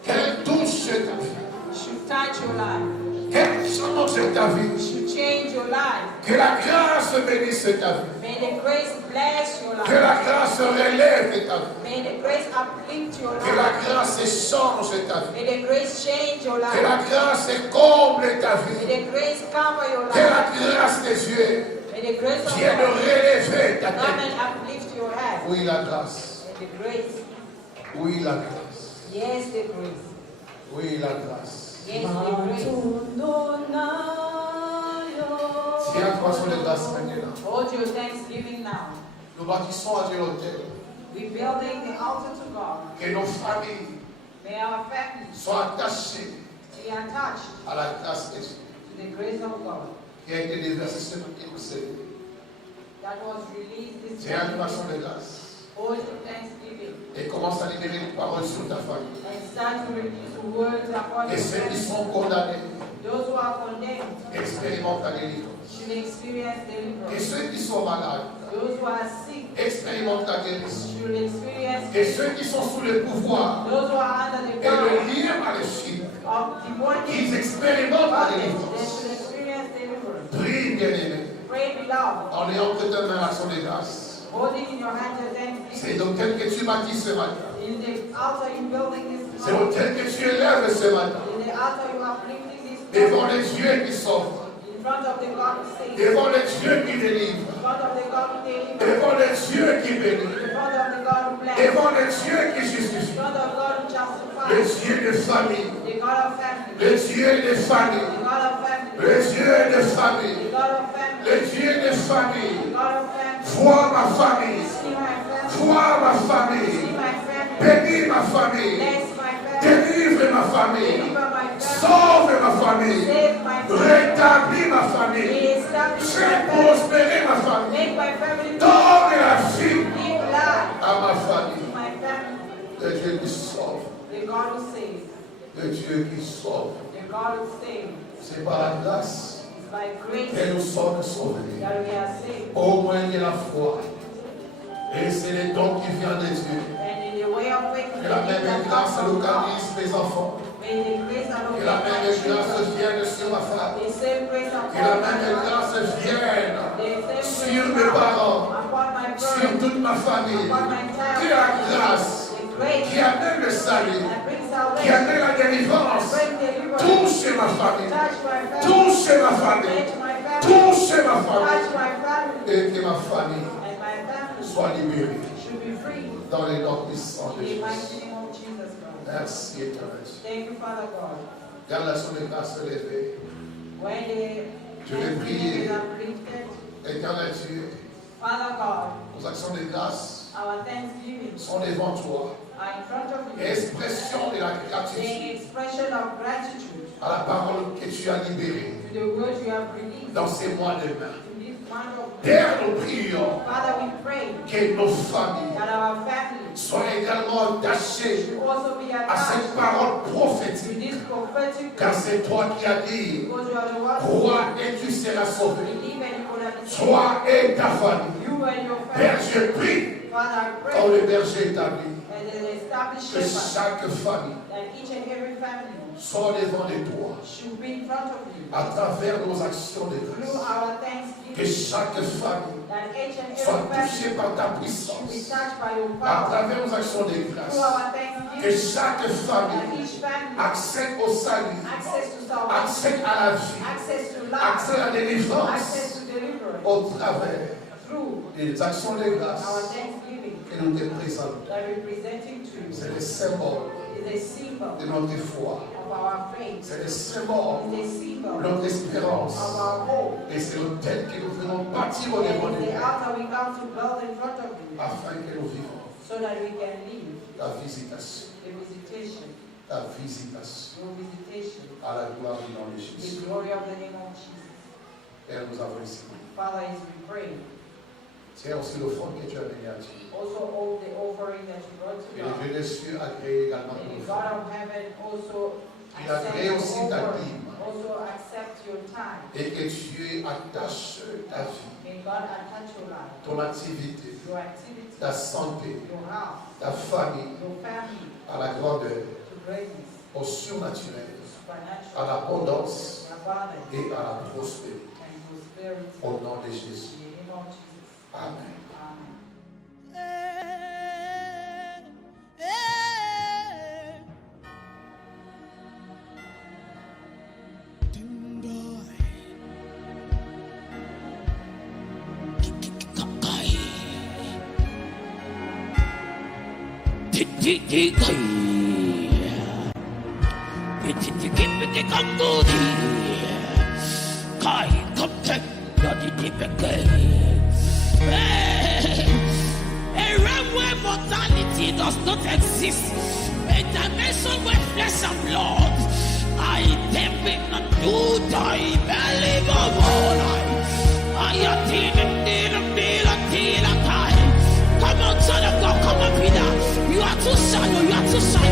Qu'elle touche ta vie. Should touch your life. Qu'elle change ta vie. Should change your life. Que la grâce bénisse ta vie. May the grace bless your Que life. la grâce relève ta vie. May the grace uplift your Que la life. grâce change ta vie. May the grace change your Que life. la grâce comble ta May vie. the grace cover your Que la life. grâce de Dieu May the grace of vienne God relever ta come tête. and uplift your head. Oui, la grâce. May the grace. Oui, la grâce. Yes, the grace. Oui, la grâce. Yes, the grace. Tiens-toi sur les grâces maintenant. Hold your thanksgiving now. Nous bâtissons à Dieu l'autel. We're building the altar to God. Que nos familles May our families soient attachées be attached à la grâce de Dieu. to the grace of God Qui a été déversée ce matin au Seigneur. that was released this Tiens une morning. façon de grâce. Hold your thanksgiving Et commence à libérer les paroles sur ta famille. and start to release words upon Et your ceux qui family. sont condamnés Those who are condemned expérimentent la délivrance. should experience Et deliverance. ceux qui sont malades Those who are sick expérimentent la guérison. should experience Et ceux qui sont sous le pouvoir those who are under the et le power lien maléfique, of demonic ils expérimentent la bondage. They délivrance. should experience deliverance. Prie, bien-aimé, Pray beloved. en ayant entre tes mains l'action de grâce. Holding in your hand your C'est thanksgiving. l'autel que tu bâtis ce matin. In the altar in building this C'est morning. l'autel que tu élèves ce matin. In the altar you are uplifting this Devant morning. les dieux qui sauvent. In front of the God who saves. Devant les dieux qui délivrent. In front of the God who delivers. Devant les dieux qui bénissent. In front of the God who blesses. Devant les dieux qui In justifient. front of God who Les justifies. dieux de famille. The God of family. Les dieux de famille. The God of family. Les dieux de famille. The God of family. Les dieux de famille. The God of family. Vois ma famille. See my family. Vois ma See famille. my family. Bénis ma famille. Bless my family. Délivre ma famille. Deliver my family. Sauve ma famille. Save my family. Rétablis ma famille. Reestablish Fais my family. prospérer ma famille. Make my family. Donne la vie Give life à ma famille. to my family. Le Dieu qui sauve. The God who saves. Le Dieu qui sauve. The God who saves. C'est par la grâce It's by grace que nous sommes sauvés. that we are saved. Au moins il y a la foi. Et c'est les dons qui viennent de Dieu. And in the way of faith, Que la même grâce localise mes enfants. may the grace and Que la même grâce vienne sur ma femme. the same grace upon Que la my même life, grâce vienne the sur same mes grace parents, upon my sur brother, toute ma famille. upon my entire Que la family. grâce The grace qui amène le salut, that brings qui salvation, amène la délivrance, bring deliverance, touche ma famille, touch my family, touche ma famille, touch my family, touche ma famille, touch my family, et que ma famille and my family soit libérée should be free. dans les noms puissants de In the Jésus. mighty name of Jesus Christ. Merci éternel. Thank you, Father God. Garde la son de grâce élevée. When the Je vais prier. is uplifted, Éternel Dieu, Father God, nos actions de grâce our thanksgiving sont devant toi. are in front of you. Expression de la gratitude The expression of gratitude à la parole que tu as libérée to the word you have released dans ces mois de main. in this month of Père, nous prions Father, we pray que nos familles that our families soient également attachées should also be à attached cette parole to prophétique. this prophetic Car word, c'est toi qui as dit, because you are the one who crois et tu seras sauvé. believe and you will have saved. Toi et ta famille. You and your Père, family. je prie, Father, I comme pray le berger établi, as an established que shepherd chaque famille that each and every family soit devant de toi should be in front of you à travers nos actions de through grâce. our Que thanksgiving, chaque famille that each and soit every touchée family par ta should be puissance touched by your à power travers nos actions de through grâce. our Que thanksgiving, chaque that famille each family accède au salut, access to salvation, accède à la vie, access to life, accède à la délivrance access to deliverance au travers through des actions de our grâce thanksgiving que nous te présentons. that we're presenting to you. C'est le symbole Is a symbol de notre foi. of our faith. C'est le symbole Is a de symbol notre espérance. of our hope. Et c'est l'autel que nous venons bâtir au And devant de it's the Dieu altar we come to build in front of you afin que nous vivions so that we can live la visitation, the visitation, la visitation your visitation, à la gloire du nom de the Jésus. glory of the name of Jesus. Père, nous avons ici. Father, as we pray, Tiens aussi l'offrande que tu as donné à Dieu. also all the offering that you brought to Et le God. Dieu des cieux a créé également And nos the offrandes. God of heaven also Il a créé accept aussi your ta offering, dîme. also accept your time. Et que tu attaches ta vie, May God attach your life, ton activité, your activity, ta santé, your house, ta famille your family à la grandeur, to greatness, au surnaturel, to supernatural, à l'abondance to abundance, et à la prospérité. and prosperity. Au nom de Jésus. In the name of Jesus. Amen. Amen. A realm where mortality does not exist, a dimension where flesh and blood I depend not to die, believe of all I am dealing time. Come on, son of God, come on, Peter. You are too shallow, you are too shallow.